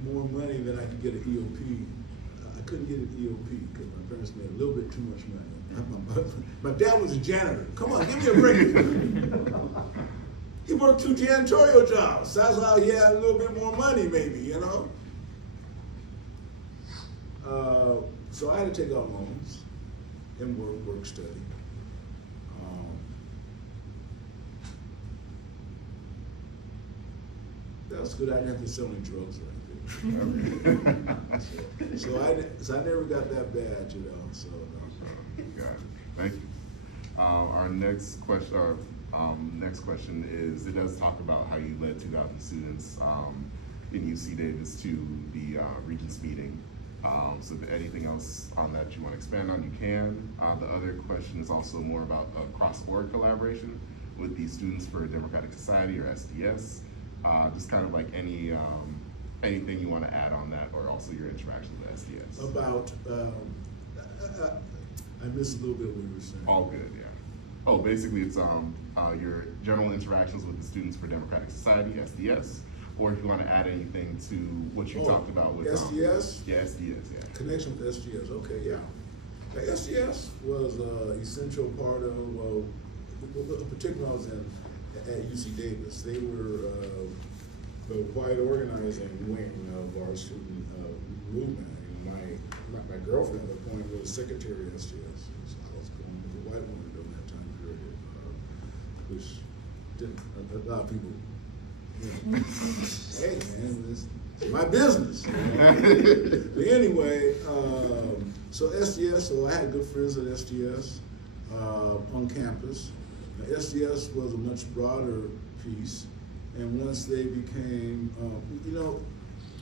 more money than I could get at EOP. I couldn't get an EOP because my parents made a little bit too much money. My dad was a janitor. Come on, give me a break. He worked 2 janitorial jobs. That's how he had a little bit more money, maybe, So I had to take out loans and work study. That was good. I didn't have to sell any drugs or anything. so I never got that bad, So. Got it. Thank you. Our next question is, it does talk about how you led 2,000 students in UC Davis to the Regents meeting. So if anything else on that you want to expand on, you can. The other question is also more about cross-org collaboration with the Students for a Democratic Society, or SDS. Just kind of like any anything you want to add on that, or also your interaction with SDS? About, I missed a little bit what you were saying. All good, yeah. Oh, basically it's your general interactions with the Students for Democratic Society, SDS, or if you want to add anything to what you talked about with SDS? Yeah, SDS, yeah. Connection with SDS, okay, yeah. The SDS was an essential part of, particularly I was at UC Davis. They were the quite organizing wing of our student movement. You know, my girlfriend at that point was secretary of SDS, so I was going with a white woman during that time period, which didn't a lot of people. You know, hey man, this is my business. But anyway, so SDS, so I had good friends at SDS on campus. Now, SDS was a much broader piece, and once they became, you know,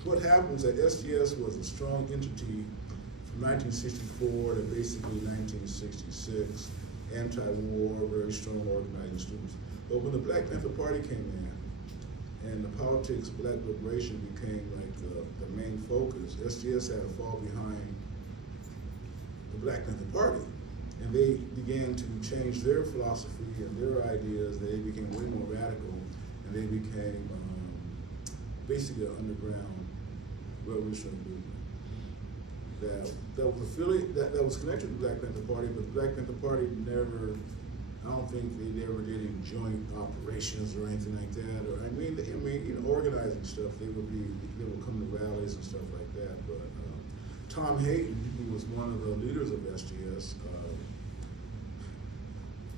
what happened was that SDS was a strong entity from 1964 to basically 1966, anti-war, very strong organizing students. But when the Black Panther Party came in, and the politics of black liberation became like the main focus, SDS had to fall behind the Black Panther Party. And they began to change their philosophy and their ideas. They became way more radical, and they became basically an underground revolutionary movement that was affiliated, that was connected to the Black Panther Party, but the Black Panther Party never, I don't think they ever did any joint operations or anything like that. Or I mean, in organizing stuff, they would come to rallies and stuff like that. But Tom Hayden, who was one of the leaders of SDS,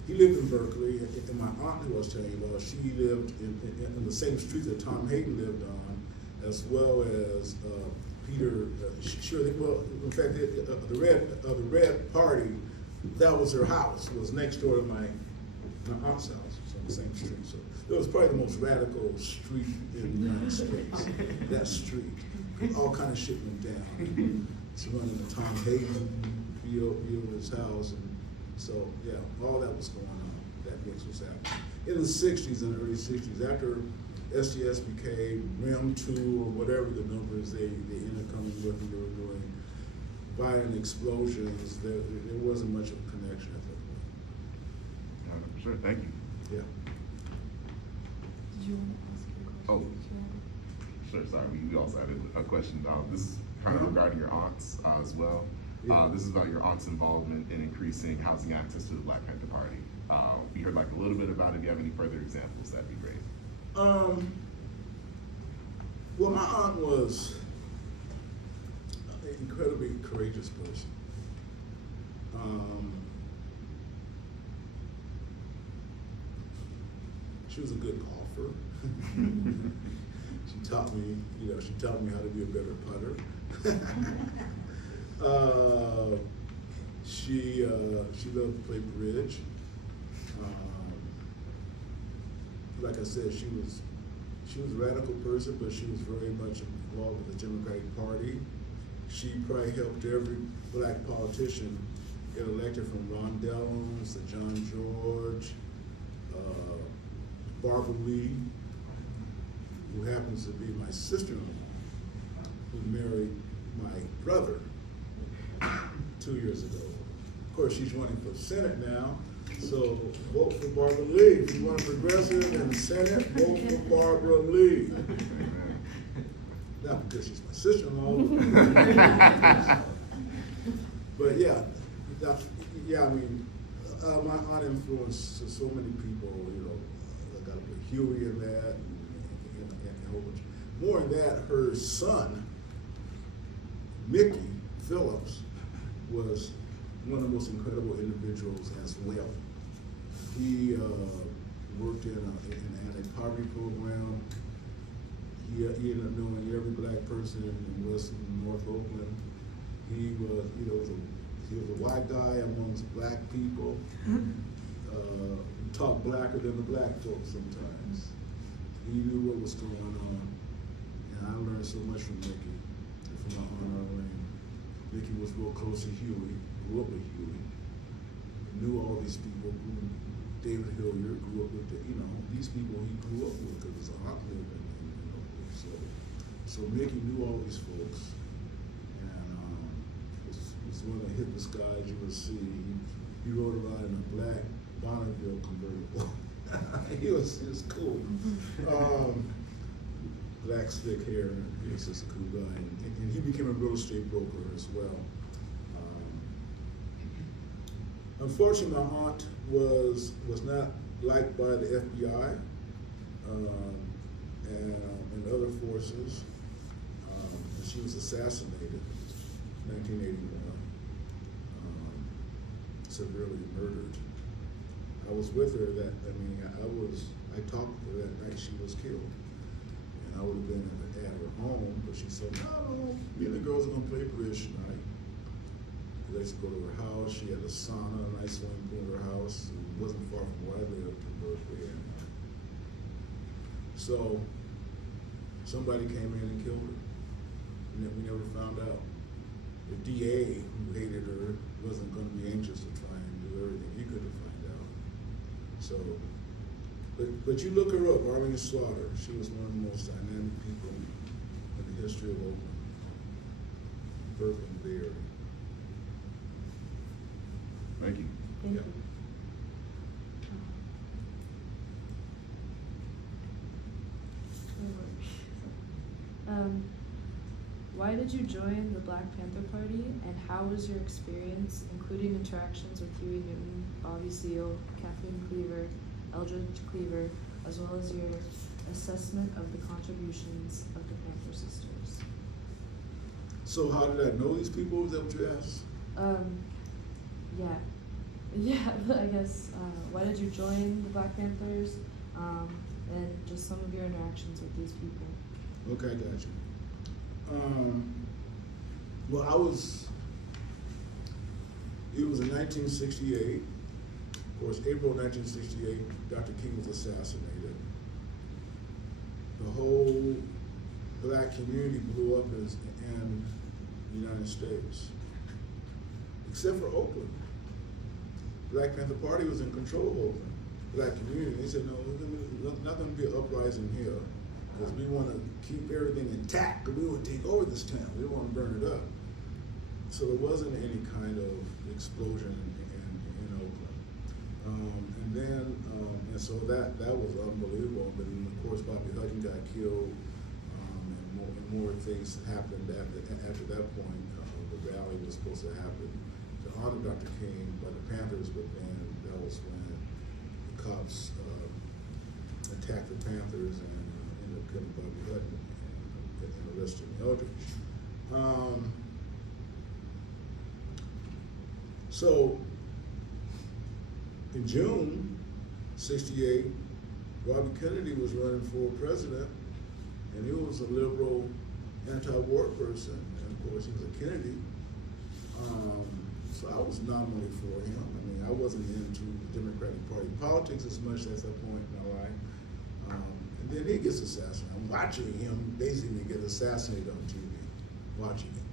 he lived in Berkeley, and my aunt, who I was telling you about, she lived in the same street that Tom Hayden lived on, as well as Peter. Well, in fact, the Red Party, that was her house. It was next door to my aunt's house. It's on the same street. So it was probably the most radical street in the United States. That street, all kind of shit went down. Surrounding the Tom Hayden field his house, and so yeah, all that was going on. That mix was happening in the '60s, in the early '60s. After SDS became RIM2 or whatever the numbers they ended up coming with, and they were doing violent explosions. There wasn't much of a connection at that point. For sure, thank you. Yeah. Did you want to ask your question? Oh. Sure, sorry, we also added a question. This is kind of regarding your aunts as well. Yeah. This is about your aunt's involvement in increasing housing access to the Black Panther Party. We heard like a little bit about it. If you have any further examples, that'd be great. Well, my aunt was an incredibly courageous person. She was a good golfer. She taught me how to be a better putter. She loved to play bridge. Like I said, she was a radical person, but she was very much involved with the Democratic Party. She probably helped every black politician get elected, from Ron Dellums to John George, Barbara Lee, who happens to be my sister-in-law, who married my brother 2 years ago. Of course, she's running for Senate now, so vote for Barbara Lee. If you want a progressive in the Senate, vote for Barbara Lee. Not because she's my sister-in-law. But yeah, I mean, my aunt influenced so many people, you know. I got to put Huey in that, and a whole bunch. More than that, her son, Mickey Phillips, was one of the most incredible individuals as well. He worked in an anti-poverty program. He ended up knowing every black person in West and North Oakland. He was, he was a white guy amongst black people. Talked blacker than the black folks sometimes. He knew what was going on, and I learned so much from Mickey and from my aunt Arlene. Mickey was real close to Huey, grew up with Huey, knew all these people. David Hilliard grew up with these people he grew up with because his aunt lived in Oakland. So So Mickey knew all these folks, and was one of the hippest guys you would see. He rode around in a black Bonneville convertible. he was cool. Black slick hair. He was just a cool guy, and he became a real estate broker as well. Unfortunately, my aunt was not liked by the FBI and other forces. And she was assassinated in 1981, severely murdered. I was with her I talked to her that night she was killed. And I would have been at her home, but she said, no, me and the girls are gonna play bridge tonight. I used to go to her house. She had a sauna, a nice swimming pool in her house. It wasn't far from where I lived in Berkeley. And so somebody came in and killed her. We never found out. The DA, who hated her, wasn't going to be anxious to try and do everything he could to find out. So, but you look her up, Arlene Slaughter. She was one of the most dynamic people in the history of Oakland, Berkeley, the Bay Area. Thank you. Thank Yeah. you. Why did you join the Black Panther Party, and how was your experience, including interactions with Huey Newton, Bobby Seale, Kathleen Cleaver, Eldridge Cleaver, as well as your assessment of the contributions of the Panther sisters? So how did I know these people? Is that what you asked? Yeah, I guess, why did you join the Black Panthers, and just some of your interactions with these people? Okay, I got you. Well, it was in 1968. Of course, April 1968, Dr. King was assassinated. The whole black community blew up in the United States, except for Oakland. Black Panther Party was in control of Oakland. Black community, they said, no, there's not going to be an uprising here, because we want to keep everything intact, because we want to take over this town. We don't want to burn it up. So there wasn't any kind of explosion in Oakland. And so that was unbelievable. But then, of course, Bobby Hutton got killed, and more things happened after that point. The rally was supposed to happen to honor Dr. King by the Panthers, but then that was when the cops attacked the Panthers and ended up killing Bobby Hutton and arresting Eldridge. So in June '68, Robert Kennedy was running for president, and he was a liberal, anti-war person, and of course he was a Kennedy. So I was nominally for him. I mean, I wasn't into the Democratic Party politics as much at that point in my life. And then he gets assassinated. I'm watching him basically get assassinated on TV, watching him.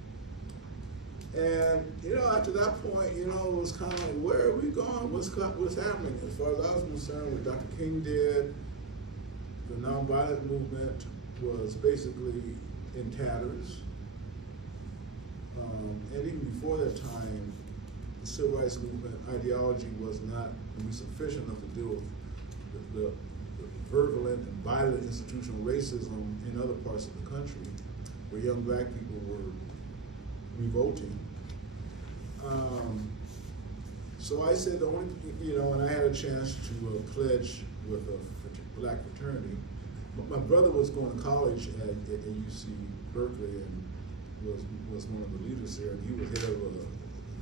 And, after that point, it was kind of like, where are we going? What's happening? As far as I was concerned, what Dr. King did, the nonviolent movement was basically in tatters. And even before that time, the civil rights movement ideology was not sufficient enough to deal with the virulent and violent institutional racism in other parts of the country, where young black people were revolting. So I said and I had a chance to pledge with a black fraternity. My brother was going to college at UC Berkeley and was one of the leaders there, and he was head of a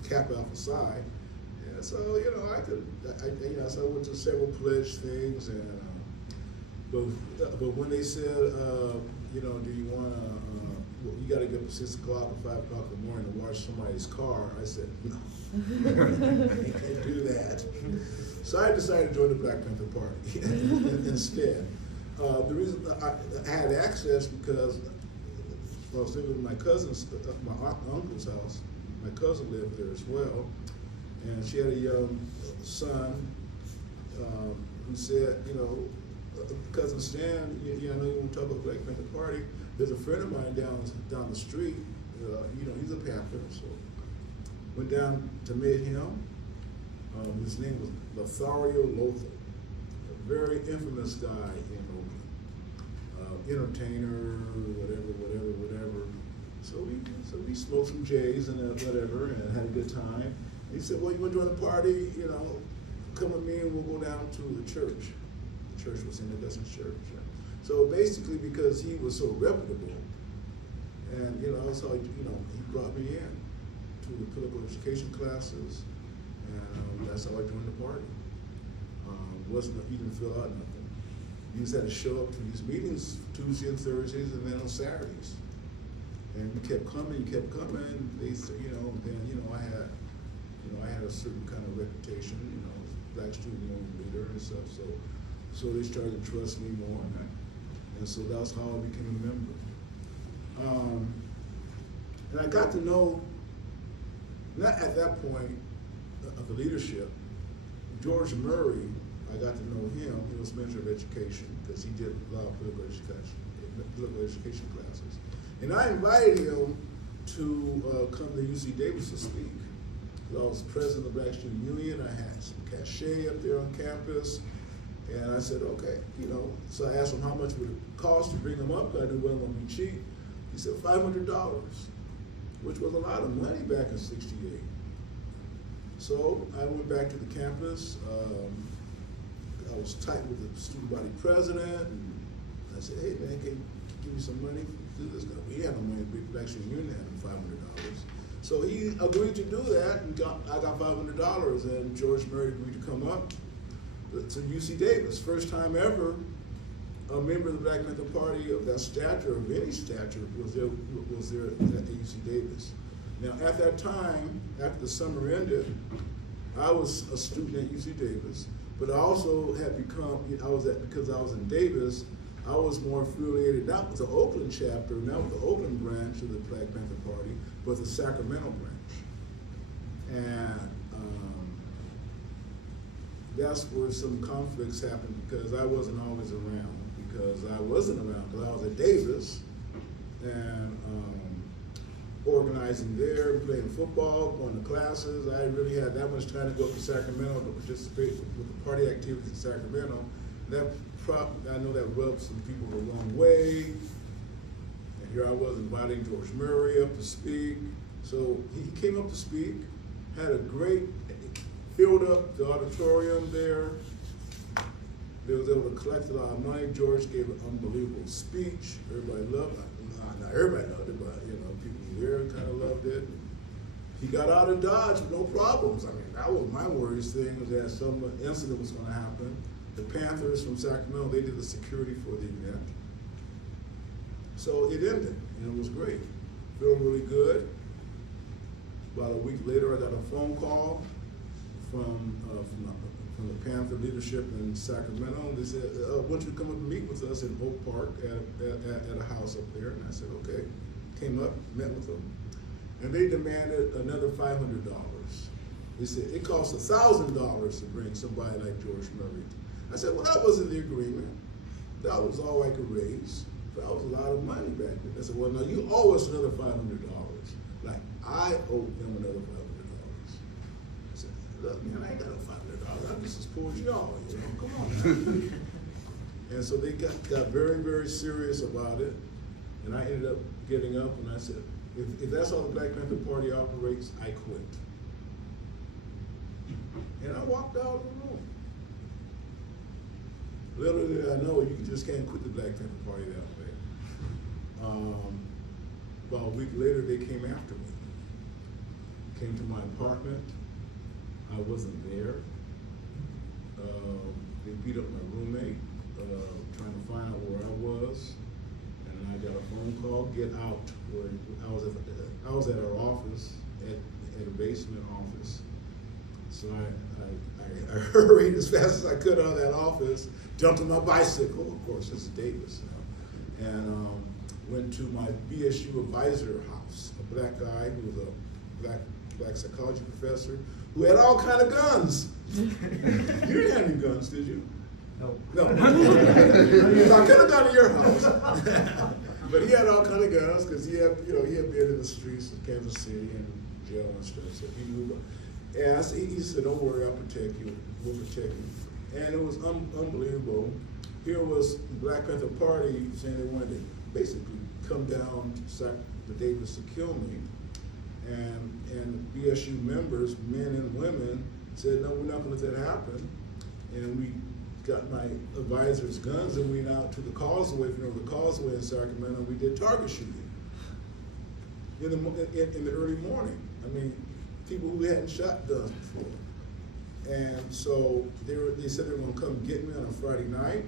Kappa Alpha Psi. And so, so I went to several pledge things, and but when they said, do you want to, you got to get up at 6 o'clock or 5 o'clock in the morning to wash somebody's car, I said, no, I can't do that. So I decided to join the Black Panther Party instead. The reason I had access because I was living with my cousin's, my aunt and uncle's house. My cousin lived there as well, and she had a young son who said, cousin Stan, I know you want to talk about Black Panther Party. There's a friend of mine down the street. He's a Panther, so went down to meet him. His name was Lothario Lothar, a very infamous guy in Oakland. Entertainer, whatever. So we smoked some J's and whatever, and had a good time. He said, "Well, you want to join the party? Come with me, and we'll go down to the church." The church was St. Augustine's Church. So basically, because he was so reputable, and so he brought me in to the political education classes, and that's how I joined the party. He didn't fill out nothing. You just had to show up to these meetings Tuesday and Thursdays, and then on Saturdays. And you kept coming. They said, then I had a certain kind of reputation, Black student union leader and stuff. So they started to trust me more, and so that's how I became a member. And I got to know, not at that point of the leadership, George Murray. I got to know him. He was Minister of Education because he did a lot of political education classes. And I invited him to come to UC Davis to speak. I was president of the Black Student Union. I had some cachet up there on campus. And I said, okay, So I asked him how much would it cost to bring him up. I knew it wasn't going to be cheap. He said $500, which was a lot of money back in '68. So I went back to the campus. I was tight with the student body president, and I said, "Hey man, can you give me some money to do this?" We had no money. The Black Student Union had $500. So he agreed to do that, and I got $500, and George Murray agreed to come up to UC Davis. First time ever a member of the Black Panther Party of that stature, of any stature, was there at UC Davis. Now at that time, after the summer ended, I was a student at UC Davis. But I also had become, because I was in Davis, I was more affiliated, not with the Oakland chapter, not with the Oakland branch of the Black Panther Party, but the Sacramento branch. And that's where some conflicts happened because I wasn't always around, because I was at Davis, and organizing there, playing football, going to classes. I didn't really have that much time to go to Sacramento to participate with the party activities in Sacramento. I know that rubbed some people the wrong way. And here I was inviting George Murray up to speak. So he came up to speak, filled up the auditorium there. They was able to collect a lot of money. George gave an unbelievable speech. Everybody loved it. Not everybody loved it, but people there kind of loved it. He got out of Dodge with no problems. That was my worst thing, was that some incident was going to happen. The Panthers from Sacramento, they did the security for the event. So it ended, and it was great. Feeling really good. About a week later, I got a phone call from the Panther leadership in Sacramento. They said, "Why don't you come up and meet with us in Oak Park at a house up there?" And I said, "Okay." Came up, met with them, and they demanded another $500. They said it costs $1,000 to bring somebody like George Murray. I said, "Well, that wasn't the agreement. That was all I could raise. That was a lot of money back then." I said, "Well, now you owe us another $500. Like I owe them another $500. I said, "Look, man, I ain't got no $500. I'm just as poor as y'all. Come on now." And so they got very, very serious about it. And I ended up getting up and I said, if that's how the Black Panther Party operates, I quit. And I walked out of the room. Little did I know, you just can't quit the Black Panther Party that way. About a week later, they came after me. Came to my apartment. I wasn't there. They beat up my roommate, trying to find out where I was. And I got a phone call, get out. Where I was at our office, at a basement office. So I hurried as fast as I could out of that office, jumped on my bicycle, of course, this is Davis now, and went to my BSU advisor house, a black guy who was a black psychology professor who had all kind of guns. You didn't have any guns, did you? No. So I could have gone to your house. But he had all kind of guns because he had been in the streets of Kansas City and jail and stuff. So he knew. And he said, "Don't worry, I'll protect you. We'll protect you." And it was unbelievable. Here was the Black Panther Party saying they wanted to basically come down to Davis to kill me. And BSU members, men and women, said, "No, we're not going to let that happen." And we got my advisor's guns and we went out to the causeway, the causeway in Sacramento. We did target shooting in the early morning. I mean, people who hadn't shot guns before. And so they said they were going to come get me on a Friday night.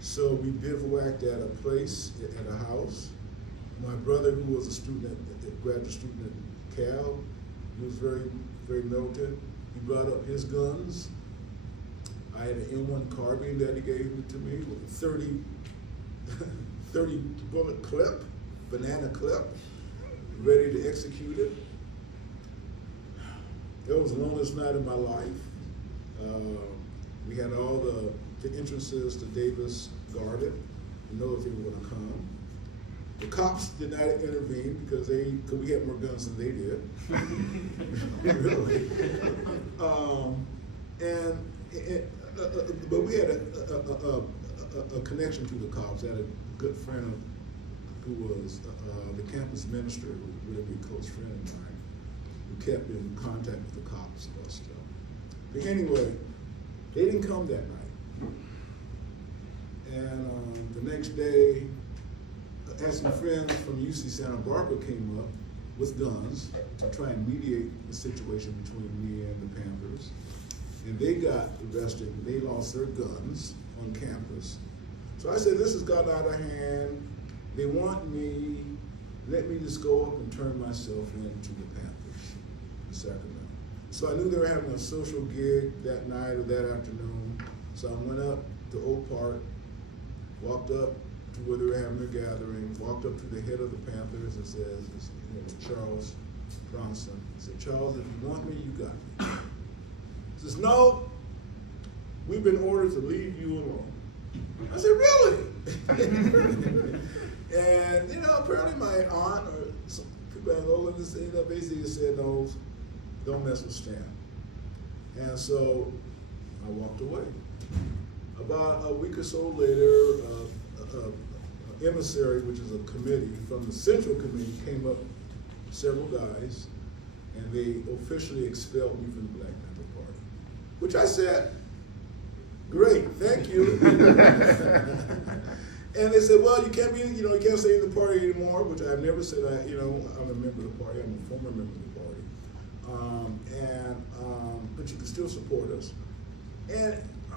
So we bivouacked at a place, at a house. My brother, who was a graduate student at Cal, he was very, very militant. He brought up his guns. I had an M1 carbine that he gave to me with a 30 bullet clip, banana clip, ready to execute it. It was the longest night of my life. We had all the entrances to Davis guarded to know if they were going to come. The cops did not intervene because we had more guns than they did. Really. But we had a connection to the cops. I had a good friend who was the campus minister, who was really a close friend of mine, who kept in contact with the cops about stuff. But anyway, they didn't come that night. And the next day, some friends from UC Santa Barbara came up with guns to try and mediate the situation between me and the Panthers. And they got arrested, they lost their guns on campus. So I said, this has gotten out of hand. They want me, let me just go up and turn myself into the Panthers in Sacramento. So I knew they were having a social gig that night or that afternoon. So I went up to Oak Park, walked up to where they were having their gathering, walked up to the head of the Panthers and says, Charles Bronson. I said, Charles, if you want me, you got me. He says, no, we've been ordered to leave you alone. I said, really? And, apparently my aunt or some people at Oden basically said, no, don't mess with Stan. And so I walked away. About a week or so later, emissary, which is a committee from the Central Committee, came up, several guys, and they officially expelled me from the Black Panther Party, which I said, great, thank you. And they said, well, you can't be, you can't stay in the party anymore, which I've never said. I'm a member of the party. I'm a former member of the party, but you can still support us. And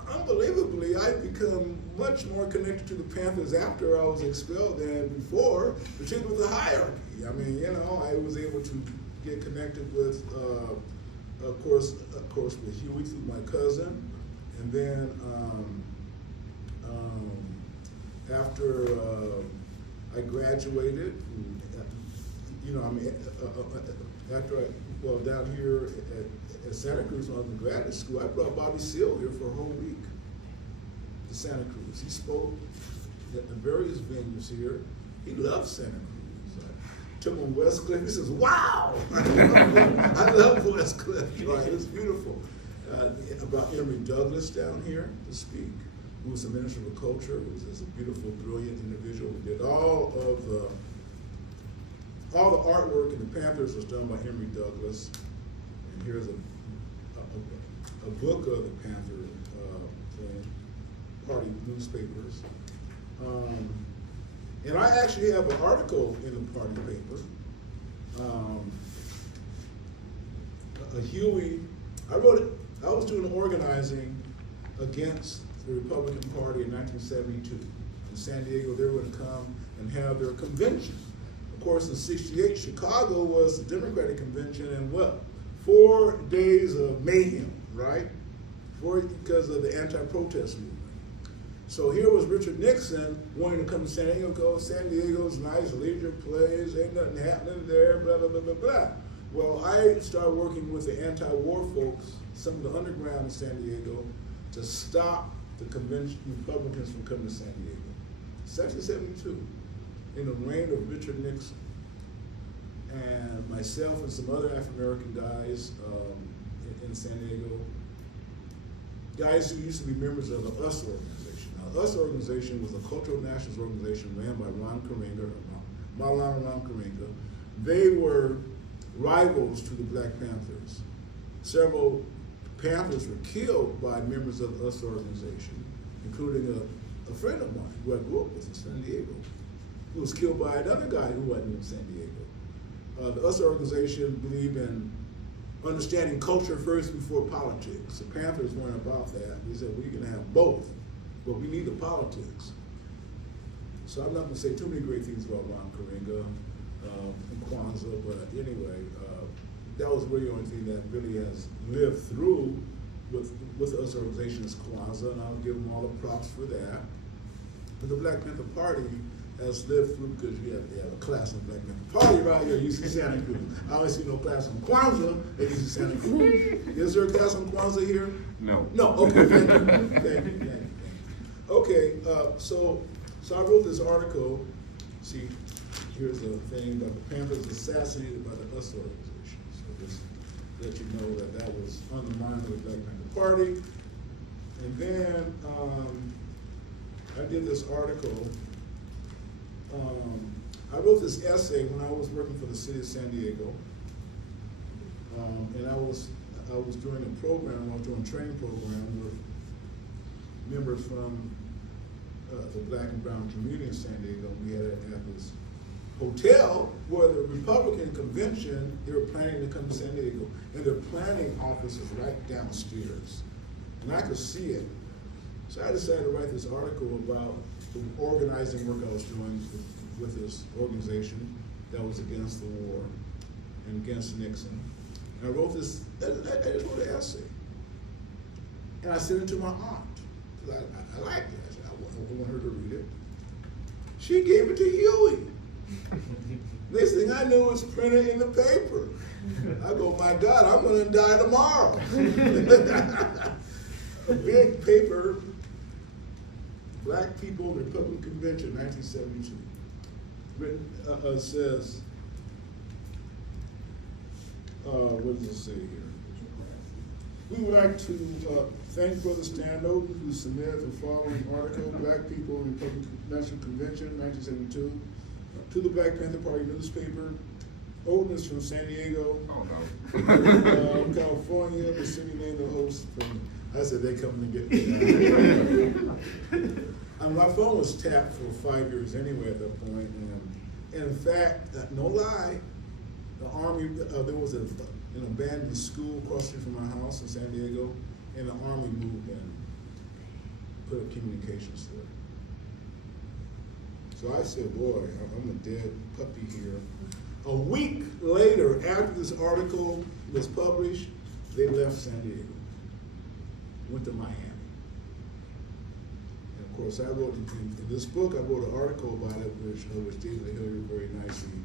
unbelievably, I've become much more connected to the Panthers after I was expelled than before, particularly with the hierarchy. I mean, I was able to get connected with, of course, with Huey through my cousin, and then after I graduated, down here at Santa Cruz when I was in graduate school, I brought Bobby Seale here for a whole week to Santa Cruz. He spoke at various venues here. He loves Santa Cruz. I took him to West Cliff. He says, wow! I love West Cliff. Right? It was beautiful. I brought Emory Douglas down here to speak, who was the Minister of Culture, who was a beautiful, brilliant individual who did all the artwork in the Panthers was done by Emory Douglas. And here's a book of the Panther Party newspapers. And I actually have an article in the party paper. Huey, I wrote it, I was doing organizing against the Republican Party in 1972. In San Diego, they were going to come and have their convention. Of course, in '68, Chicago was the Democratic convention, and 4 days of mayhem, right? Because of the anti-protest movement. So here was Richard Nixon wanting to come to San Diego, because San Diego's nice, leisure place, ain't nothing happening there, blah, blah, blah, blah, blah. Well, I started working with the anti-war folks, some of the underground in San Diego, to stop the convention Republicans from coming to San Diego. Section 72, in the reign of Richard Nixon, and myself and some other African-American guys in San Diego, guys who used to be members of the US organization. Now, the US organization was a cultural nationalist organization ran by Maulana Ron Karenga. They were rivals to the Black Panthers. Several Panthers were killed by members of the US organization, including a friend of mine who I grew up with in San Diego, who was killed by another guy who wasn't in San Diego. The US organization believed in understanding culture first before politics. The Panthers weren't about that. They said, we can have both, but we need the politics. So I'm not going to say too many great things about Ron Karenga and Kwanzaa, but anyway, that was really the only thing that really has lived through with us organization is Kwanzaa, and I'll give them all the props for that. But the Black Panther Party has lived through because they have a class on Black Panther Party right here at UC Santa Cruz. I don't see no class on Kwanzaa at UC Santa Cruz. Is there a class on Kwanzaa here? No. No, okay, thank you, thank you. Okay, so I wrote this article. See, here's the thing about the Panthers assassinated by the US organization. So just let you know that was on the mind of the Black Panther Party. And then I did this article. I wrote this essay when I was working for the city of San Diego. And I was doing a program, I was doing a training program with members from the Black and Brown community in San Diego. We had it at this hotel where the Republican convention, they were planning to come to San Diego. And their planning office is right downstairs. And I could see it. So I decided to write this article about the organizing work I was doing with this organization that was against the war and against Nixon. And I wrote this, I just wrote an essay. And I sent it to my aunt, because I liked it. I said, I want her to read it. She gave it to Huey. Next thing I knew, it was printed in the paper. I go, my God, I'm gonna die tomorrow. A big paper, Black People in the Republican Convention, 1972. Written, says, what does it say here? We would like to thank Brother Stando, who submitted the following article, Black People in the Republican National Convention, 1972, to the Black Panther Party newspaper. Oden is from San Diego. Oh, no. California, the city named the host from, I said, they coming to get me. My phone was tapped for 5 years anyway at that point. And in fact, no lie, the Army, there was an abandoned school across the street from my house in San Diego, and the Army moved in, put up communications there. So I said, boy, I'm a dead puppy here. A week later, after this article was published, they left San Diego, went to Miami. And of course, I wrote in this book, I wrote an article about it, which David Hillary very nicely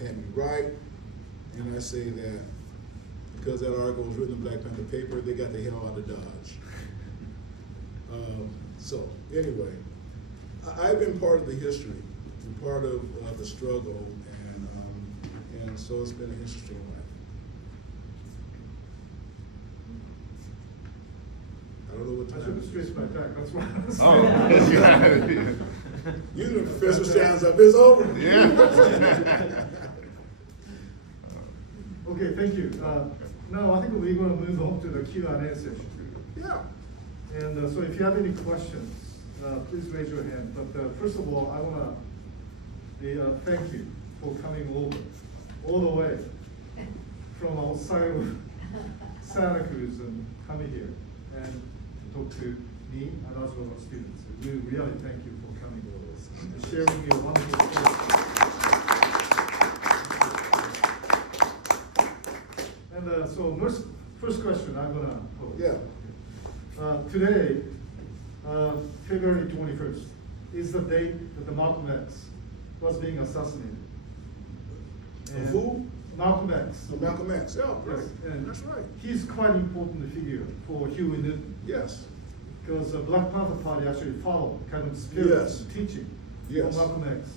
had me write. And I say that because that article was written in Black Panther paper, they got the hell out of Dodge. So anyway, I've been part of the history, and part of the struggle, and so it's been an interesting life. I don't know what I time should it is. switch my back, that's why. Oh, yeah. Usually the professor stands up, it's over. Yeah. Okay, thank you. Now I think we're going to move on to the Q&A session. Yeah. And so if you have any questions, please raise your hand. But first of all, I want to thank you for coming over all the way from outside of Santa Cruz and coming here and talk to me and as well as students. We really thank you for coming over and sharing your wonderful story. And so first question I'm going to pose. Yeah. Today, February 21st, is the date that the Malcolm X was being assassinated. And Who? Malcolm X. So Malcolm X, yeah, Yes, right. and That's right. he's quite an important figure for Huey Newton. Yes. because the Black Panther Party actually followed kind of spirit Yes. and teaching Yes. of Malcolm X.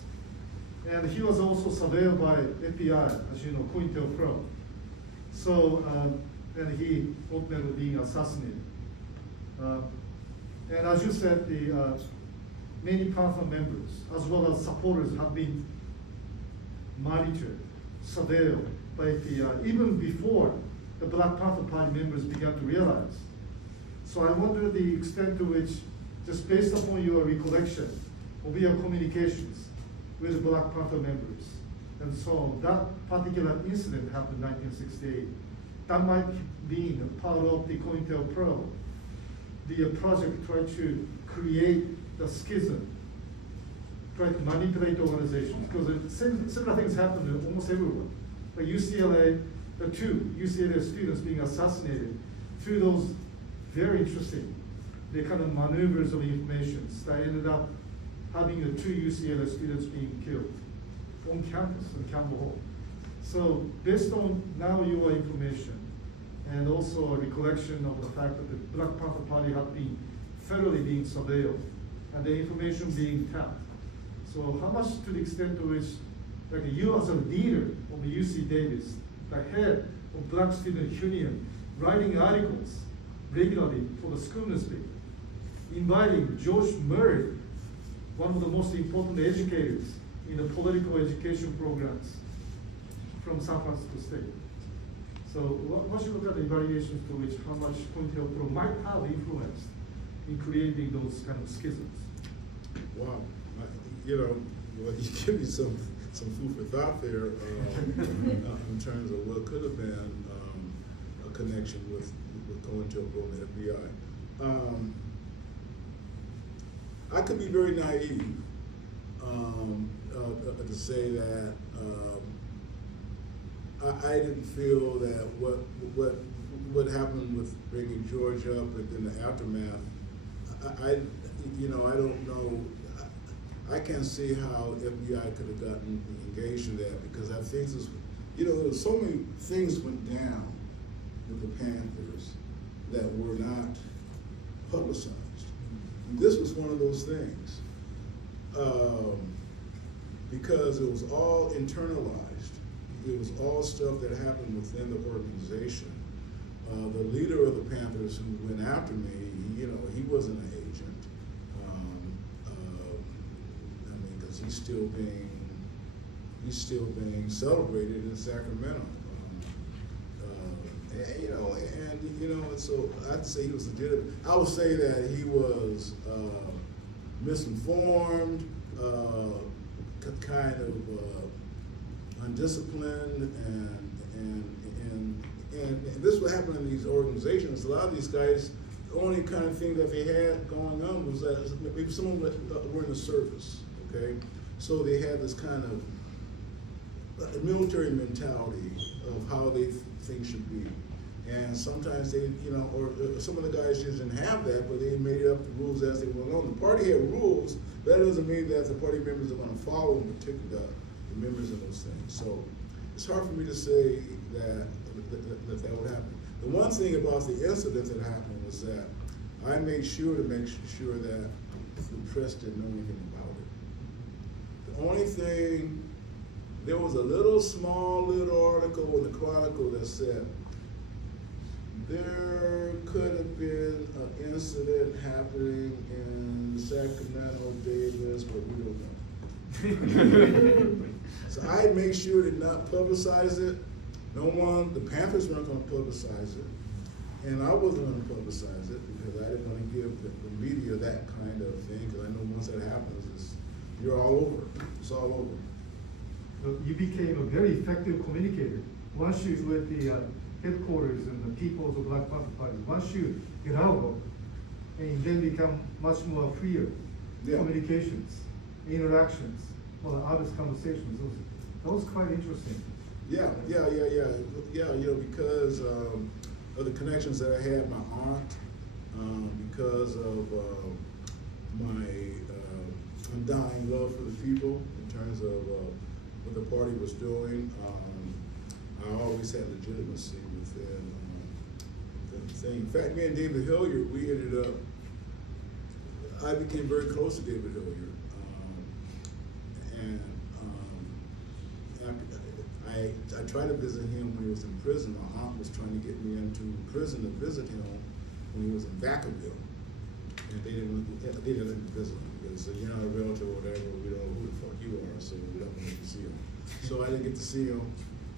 And he was also surveilled by FBI, as you know, COINTELPRO. So, and he ultimately being assassinated. And as you said, the many Panther members, as well as supporters, have been monitored, surveilled by FBI, even before the Black Panther Party members began to realize. So I wonder the extent to which, just based upon your recollection of your communications with the Black Panther members, and so on, that particular incident happened in 1968. That might be a part of the COINTELPRO, the project tried to create the schism, try to manipulate the organizations, because similar things happen almost everywhere. Like UCLA, the two UCLA students being assassinated through those very interesting, the kind of maneuvers of information that ended up having the two UCLA students being killed on campus in Campbell Hall. So based on now your information, and also a recollection of the fact that the Black Panther Party had been federally being surveilled, and the information being tapped. So how much to the extent to which, like you as a leader of the UC Davis, the head of Black Student Union, writing articles regularly for the school newspaper, inviting George Murray, one of the most important educators in the political education programs from San Francisco State. So once you look at the evaluations to which how much COINTELPRO might have influenced in creating those kind of schisms. Wow, you know, well, you give me some food for thought there in terms of what could have been a connection with COINTELPRO and the FBI. I could be very naive to say that I didn't feel that what happened with bringing George up and then the aftermath. I don't know. I can't see how FBI could have gotten engaged in that, because I think this, there were so many things went down with the Panthers that were not publicized. And this was one of those things, because it was all internalized. It was all stuff that happened within the organization. The leader of the Panthers who went after me, he wasn't an agent. Because he's still being celebrated in Sacramento. So I'd say he was legitimate. I would say that he was misinformed, kind of undisciplined, and this is what happened in these organizations. A lot of these guys, the only kind of thing that they had going on was that maybe some of them were in the service, okay? So they had this kind of military mentality of how they think should be. And sometimes they, or some of the guys just didn't have that, but they made up the rules as they went on. The party had rules, but that doesn't mean that the party members are going to follow in particular the members of those things. So it's hard for me to say that would happen. The one thing about the incident that happened was that I made sure that the press didn't know anything about it. The only thing, there was a small article in the Chronicle that said there could have been an incident happening in Sacramento, Davis, but we don't know. So I made sure to not publicize it. The Panthers weren't going to publicize it, and I wasn't going to publicize it because I didn't want to give the media that kind of thing, because I know once that happens, you're all over. It's all over. So you became a very effective communicator. Once you with the headquarters and the people of the Black Panther Party, once you get out and then become much more freer communications, interactions, or other conversations, those quite interesting. Yeah, because of the connections that I had, my aunt, because of my undying love for the people in terms of what the party was doing. I always had legitimacy within the thing. In fact, me and David Hilliard, we ended up I became very close to David Hilliard. And after, I tried to visit him when he was in prison. My aunt was trying to get me into prison to visit him when he was in Vacaville. And they didn't let me visit him. They said, you're not a relative or whatever, we don't know who the fuck you are, so we don't want to see him. So I didn't get to see him.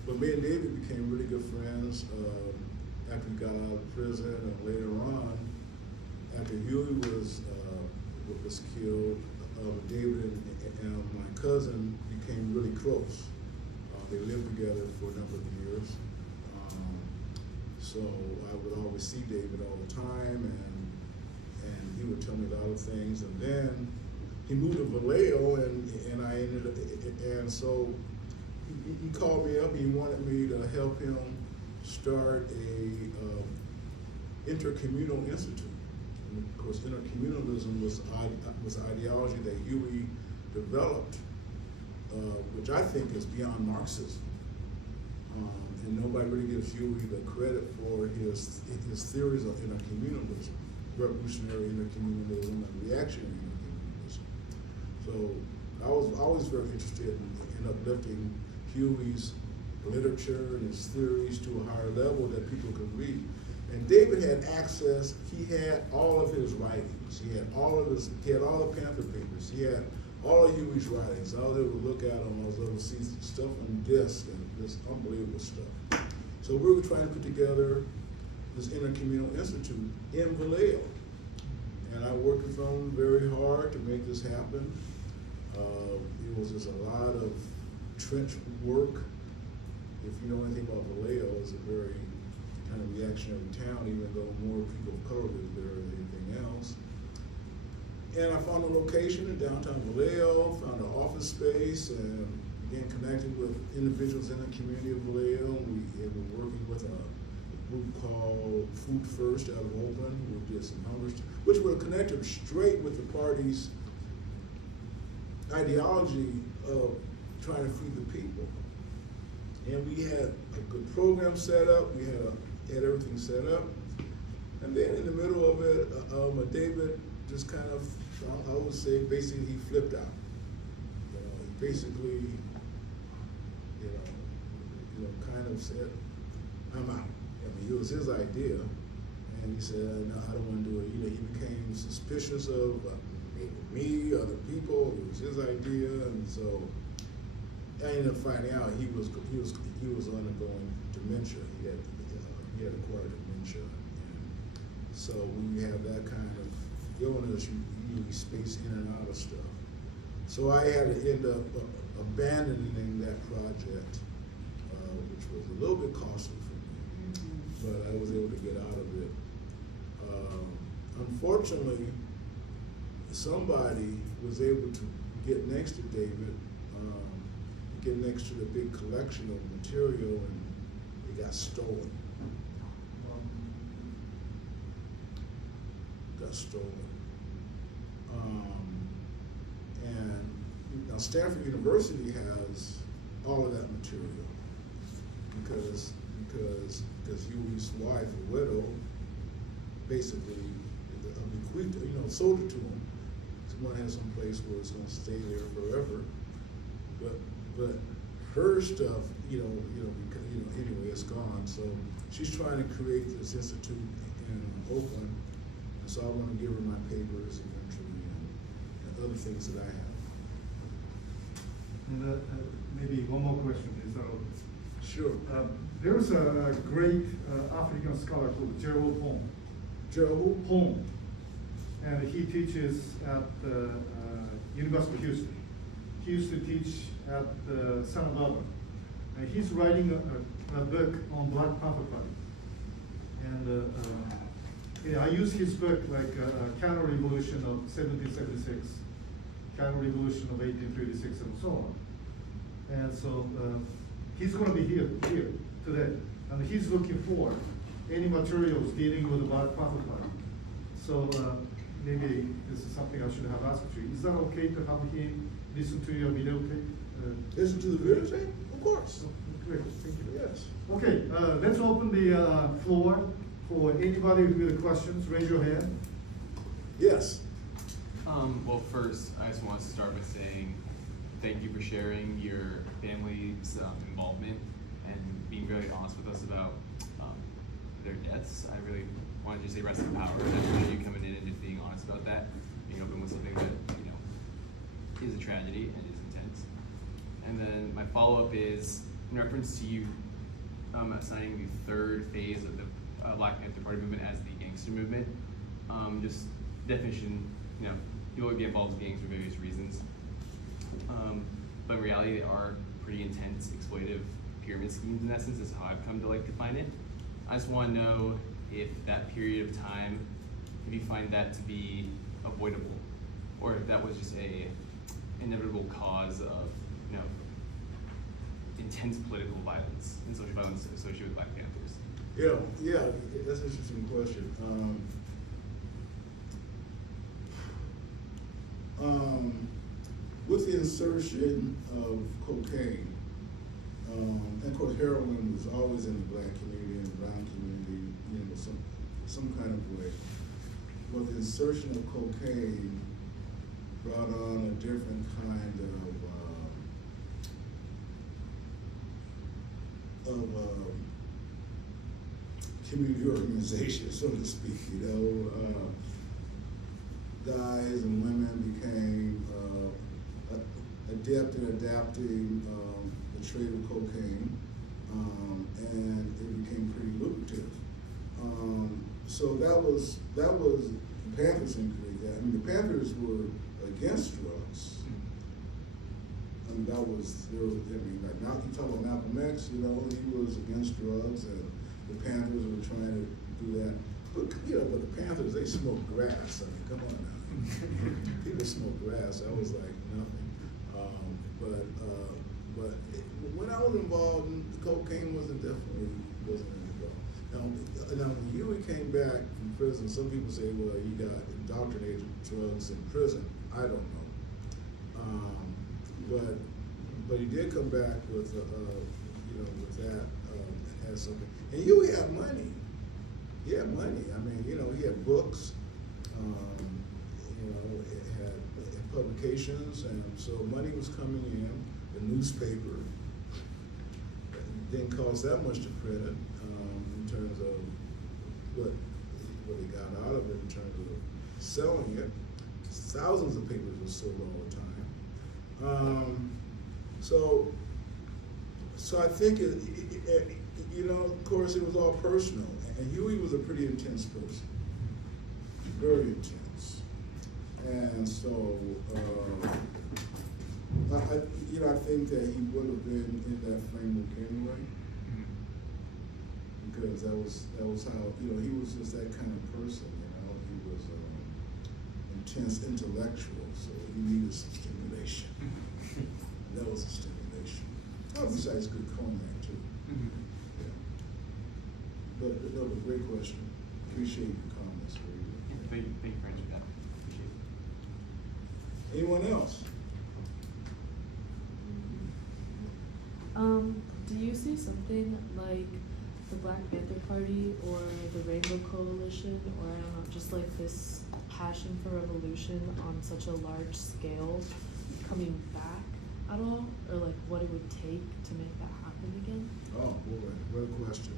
But me and David became really good friends after we got out of prison, and later on, after Huey was killed, David and my cousin became really close. They lived together for a number of years. So I would always see David all the time, and he would tell me a lot of things. And then he moved to Vallejo, and I ended up, and so he called me up. He wanted me to help him start a intercommunal institute. And of course, intercommunalism was ideology that Huey developed, which I think is beyond Marxism. And nobody really gives Huey the credit for his theories of intercommunalism, revolutionary intercommunalism and reactionary intercommunalism. So I was always very interested in uplifting Huey's literature and his theories to a higher level that people could read. And David had access, he had all of his writings, he had all the Panther papers, he had all of Huey's writings. I was able to look at them, I was able to see stuff on disc and this unbelievable stuff. So we were trying to put together this intercommunal institute in Vallejo. And I worked with them very hard to make this happen. It was just a lot of trench work. If you know anything about Vallejo, it's a very kind of reactionary town, even though more people of color live there than anything else. And I found a location in downtown Vallejo, found an office space, and began connecting with individuals in the community of Vallejo. We were working with a group called Food First out of Oden, who did some hunger, which were connected straight with the party's ideology of trying to feed the people. And we had a good program set up, we had everything set up. And then in the middle of it, David just kind of, I would say, basically he flipped out. He basically, kind of said, I'm out. I mean, it was his idea, and he said, no, I don't want to do it. He became suspicious of me, other people. It was his idea, and so I ended up finding out he was undergoing dementia. He had acquired dementia, and so when you have that kind of illness, you space in and out of stuff. So I had to end up abandoning that project, which was a little bit costly for me, but I was able to get out of it. Unfortunately, somebody was able to get next to David, get next to the big collection of material, and it got stolen. And now Stanford University has all of that material because Huey's wife, a widow, basically bequeathed, sold it to him. Someone has some place where it's going to stay there forever. But her stuff, anyway, it's gone. So she's trying to create this institute in Oakland. And so I want to give her my papers eventually and other things that I have. And maybe one more question, please. Sure. There's a great African scholar called Gerald Pong. Gerald Pong. And he teaches at the University of Houston. He used to teach at Santa Barbara. And he's writing a book on Black Panther Party. And I use his book like Counter-Revolution of 1776, Counter-Revolution of 1836, and so on. And so he's going to be here today. And he's looking for any materials dealing with the Black Panther Party. So maybe this is something I should have asked you. Is that okay to have him listen to your videotape? Listen to the videotape? Of course. Great, thank you. Yes. Okay, let's open the floor for anybody with questions. Raise your hand. Yes. Well, first, I just want to start by saying thank you for sharing your family's involvement and being really honest with us about their deaths. I really wanted you to say rest in power. And I appreciate you coming in and just being honest about that, being open with something that, you know, is a tragedy and is intense. And then my follow-up is in reference to you assigning the third phase of the Black Panther Party movement as the gangster movement. Just definition, you know, people would get involved in gangs for various reasons. But in reality, they are pretty intense, exploitive pyramid schemes in essence, is how I've come to like define it. I just want to know if that period of time, if you find that to be avoidable, or if that was just a inevitable cause of, you know, intense political violence and social violence associated with Black Panthers. Yeah, that's an interesting question. With the insertion of cocaine, and of course heroin was always in the black community and the brown community, you know, some kind of way. But the insertion of cocaine brought on a different kind of community organization, so to speak. You know, guys and women became adept at adapting the trade of cocaine, and it became pretty lucrative. So that was the Panthers included that. I mean, the Panthers were against drugs. I mean, like now you talk about Malcolm X, you know, he was against drugs, and the Panthers were trying to do that. But, you know, but the Panthers, they smoked grass. I mean, come on now. People smoke grass. That was like nothing. But when I was involved, cocaine definitely wasn't involved. Now when Huey came back from prison, some people say, well, he got indoctrinated drugs in prison. I don't know. But he did come back with you know, with that had something. And Huey had money. He had money. I mean, you know, he had books. You know, it had publications, and so money was coming in. The newspaper didn't cost that much to print it in terms of what he got out of it in terms of selling it. Thousands of papers were sold all the time. So I think you know, of course, it was all personal, and Huey was a pretty intense person, very intense, and so I think that he would have been in that framework anyway, because that was how, you know, he was just that kind of person. You know, he was intense intellectual, so he needed some stimulation. That was a stimulation. Oh, besides good cognac too. Yeah. But no, but great question. Appreciate your comments. Thank you for answering that. Appreciate it. Anyone else? Do you see something like the Black Panther Party or the Rainbow Coalition, or I don't know, just like this passion for revolution on such a large scale coming back at all, or like what it would take to make that happen again? Oh boy, what a question.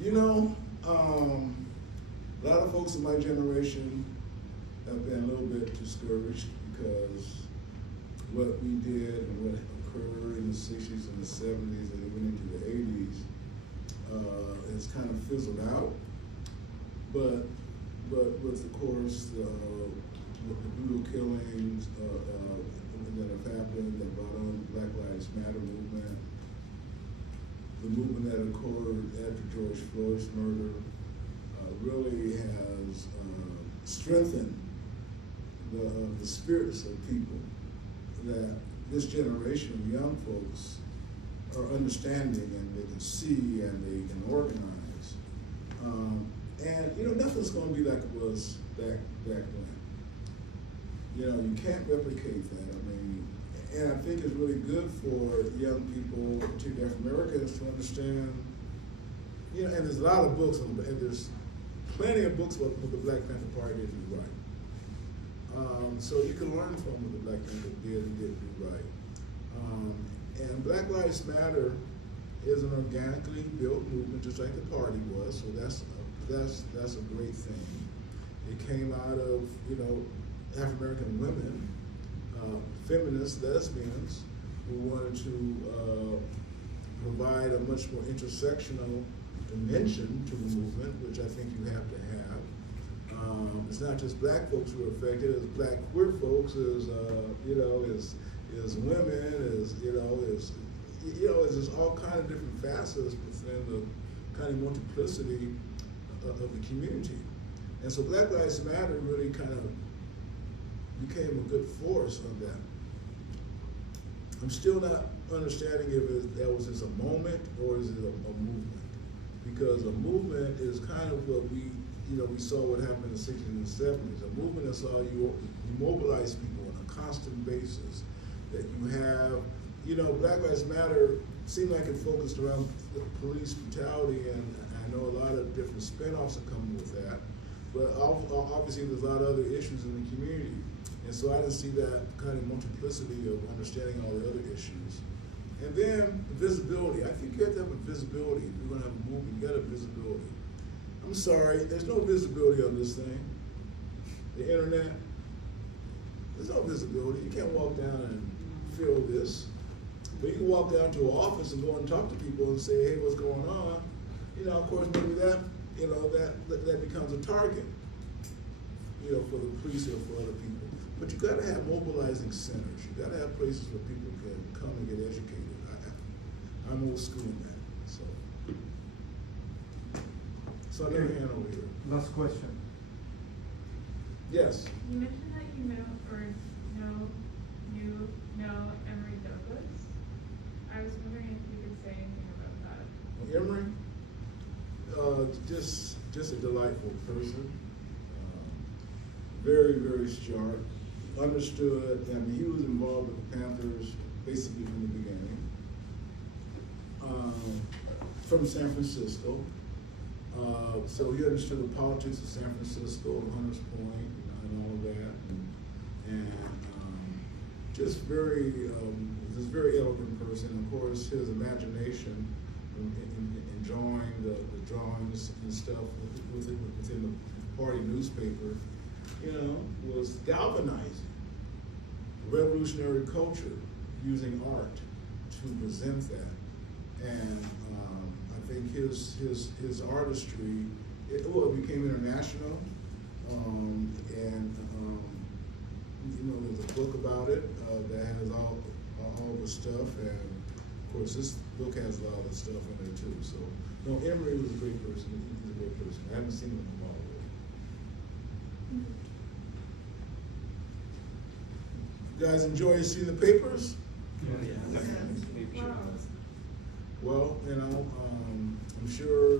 You know, a lot of folks in my generation have been a little bit discouraged because what we did and what occurred in the 60s and the 70s and even into the 80s has kind of fizzled out. But with, of course, with the brutal killings that have happened that brought on the Black Lives Matter movement, the movement that occurred after George Floyd's murder really has strengthened the spirits of people, that this generation of young folks are understanding and they can see and they can organize. And, you know, nothing's going to be like it was back then. You know, you can't replicate that. I mean, and I think it's really good for young people, particularly African Americans, to understand, you know, and there's a lot of books on, and there's plenty of books about what the Black Panther Party did do right. So you can learn from what the Black Panther did and did do right. And Black Lives Matter is an organically built movement, just like the party was. So that's a great thing. It came out of, you know, African American women, feminists, lesbians, who wanted to provide a much more intersectional dimension to the movement, which I think you have to have. It's not just black folks who are affected, it's black queer folks, is women, there's all kind of different facets within the kind of multiplicity of the community. And so Black Lives Matter really kind of became a good force of that. I'm still not understanding if that was just a moment or is it a movement. Because a movement is kind of what we saw what happened in the 60s and 70s. A movement is how you mobilize people on a constant basis. That you have, Black Lives Matter seemed like it focused around police brutality, and I know a lot of different spin-offs that come with that. But obviously there's a lot of other issues in the community. And so I didn't see that kind of multiplicity of understanding all the other issues. And then visibility. I think you have to have a visibility. If you're gonna have a movement, you gotta have visibility. I'm sorry, there's no visibility on this thing. The internet, there's no visibility. You can't walk down and feel this. But you can walk down to an office and go and talk to people and say, hey, what's going on? Of course, maybe that becomes a target, for the police or for other people. But you gotta have mobilizing centers. You gotta have places where people can come and get educated. I'm old school in that, so. So another hand over here. Last question. Yes. You mentioned that you know Emory Douglas. I was wondering if you could say anything about that. Emory, just a delightful person. Very, very sharp. Understood. I mean, he was involved with the Panthers basically from the beginning. From San Francisco. So he understood the politics of San Francisco, Hunters Point, and all of that. And just very eloquent person. Of course, his imagination in drawing the drawings and stuff within the party newspaper, was galvanizing. Revolutionary culture, using art to present that. And I think his artistry, it became international. There's a book about it that has all the stuff, and of course this book has a lot of the stuff in there too. So, no, Emory was a great person. He's a great person. I haven't seen him in a while. You guys enjoy seeing the papers? Well, I'm sure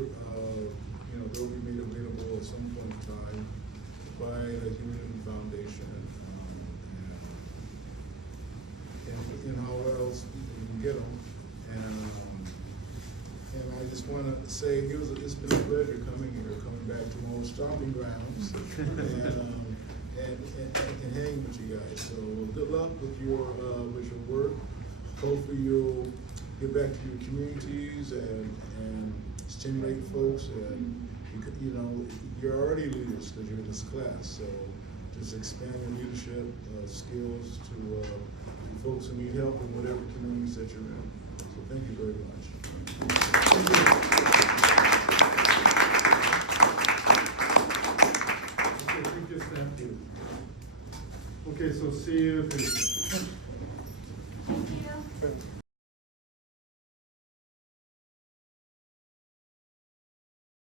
they'll be made available at some point in time by the Human Foundation, and how else you can get them. And I just want to say it's been a pleasure coming back to my old stomping grounds, and hanging with you guys. So good luck with your work. Hopefully you'll get back to your communities and stimulate folks. And you're already leaders because you're in this class. So just expand your leadership skills to folks who need help in whatever communities that you're in. So thank you very much. Okay, thank you. Okay, so see you.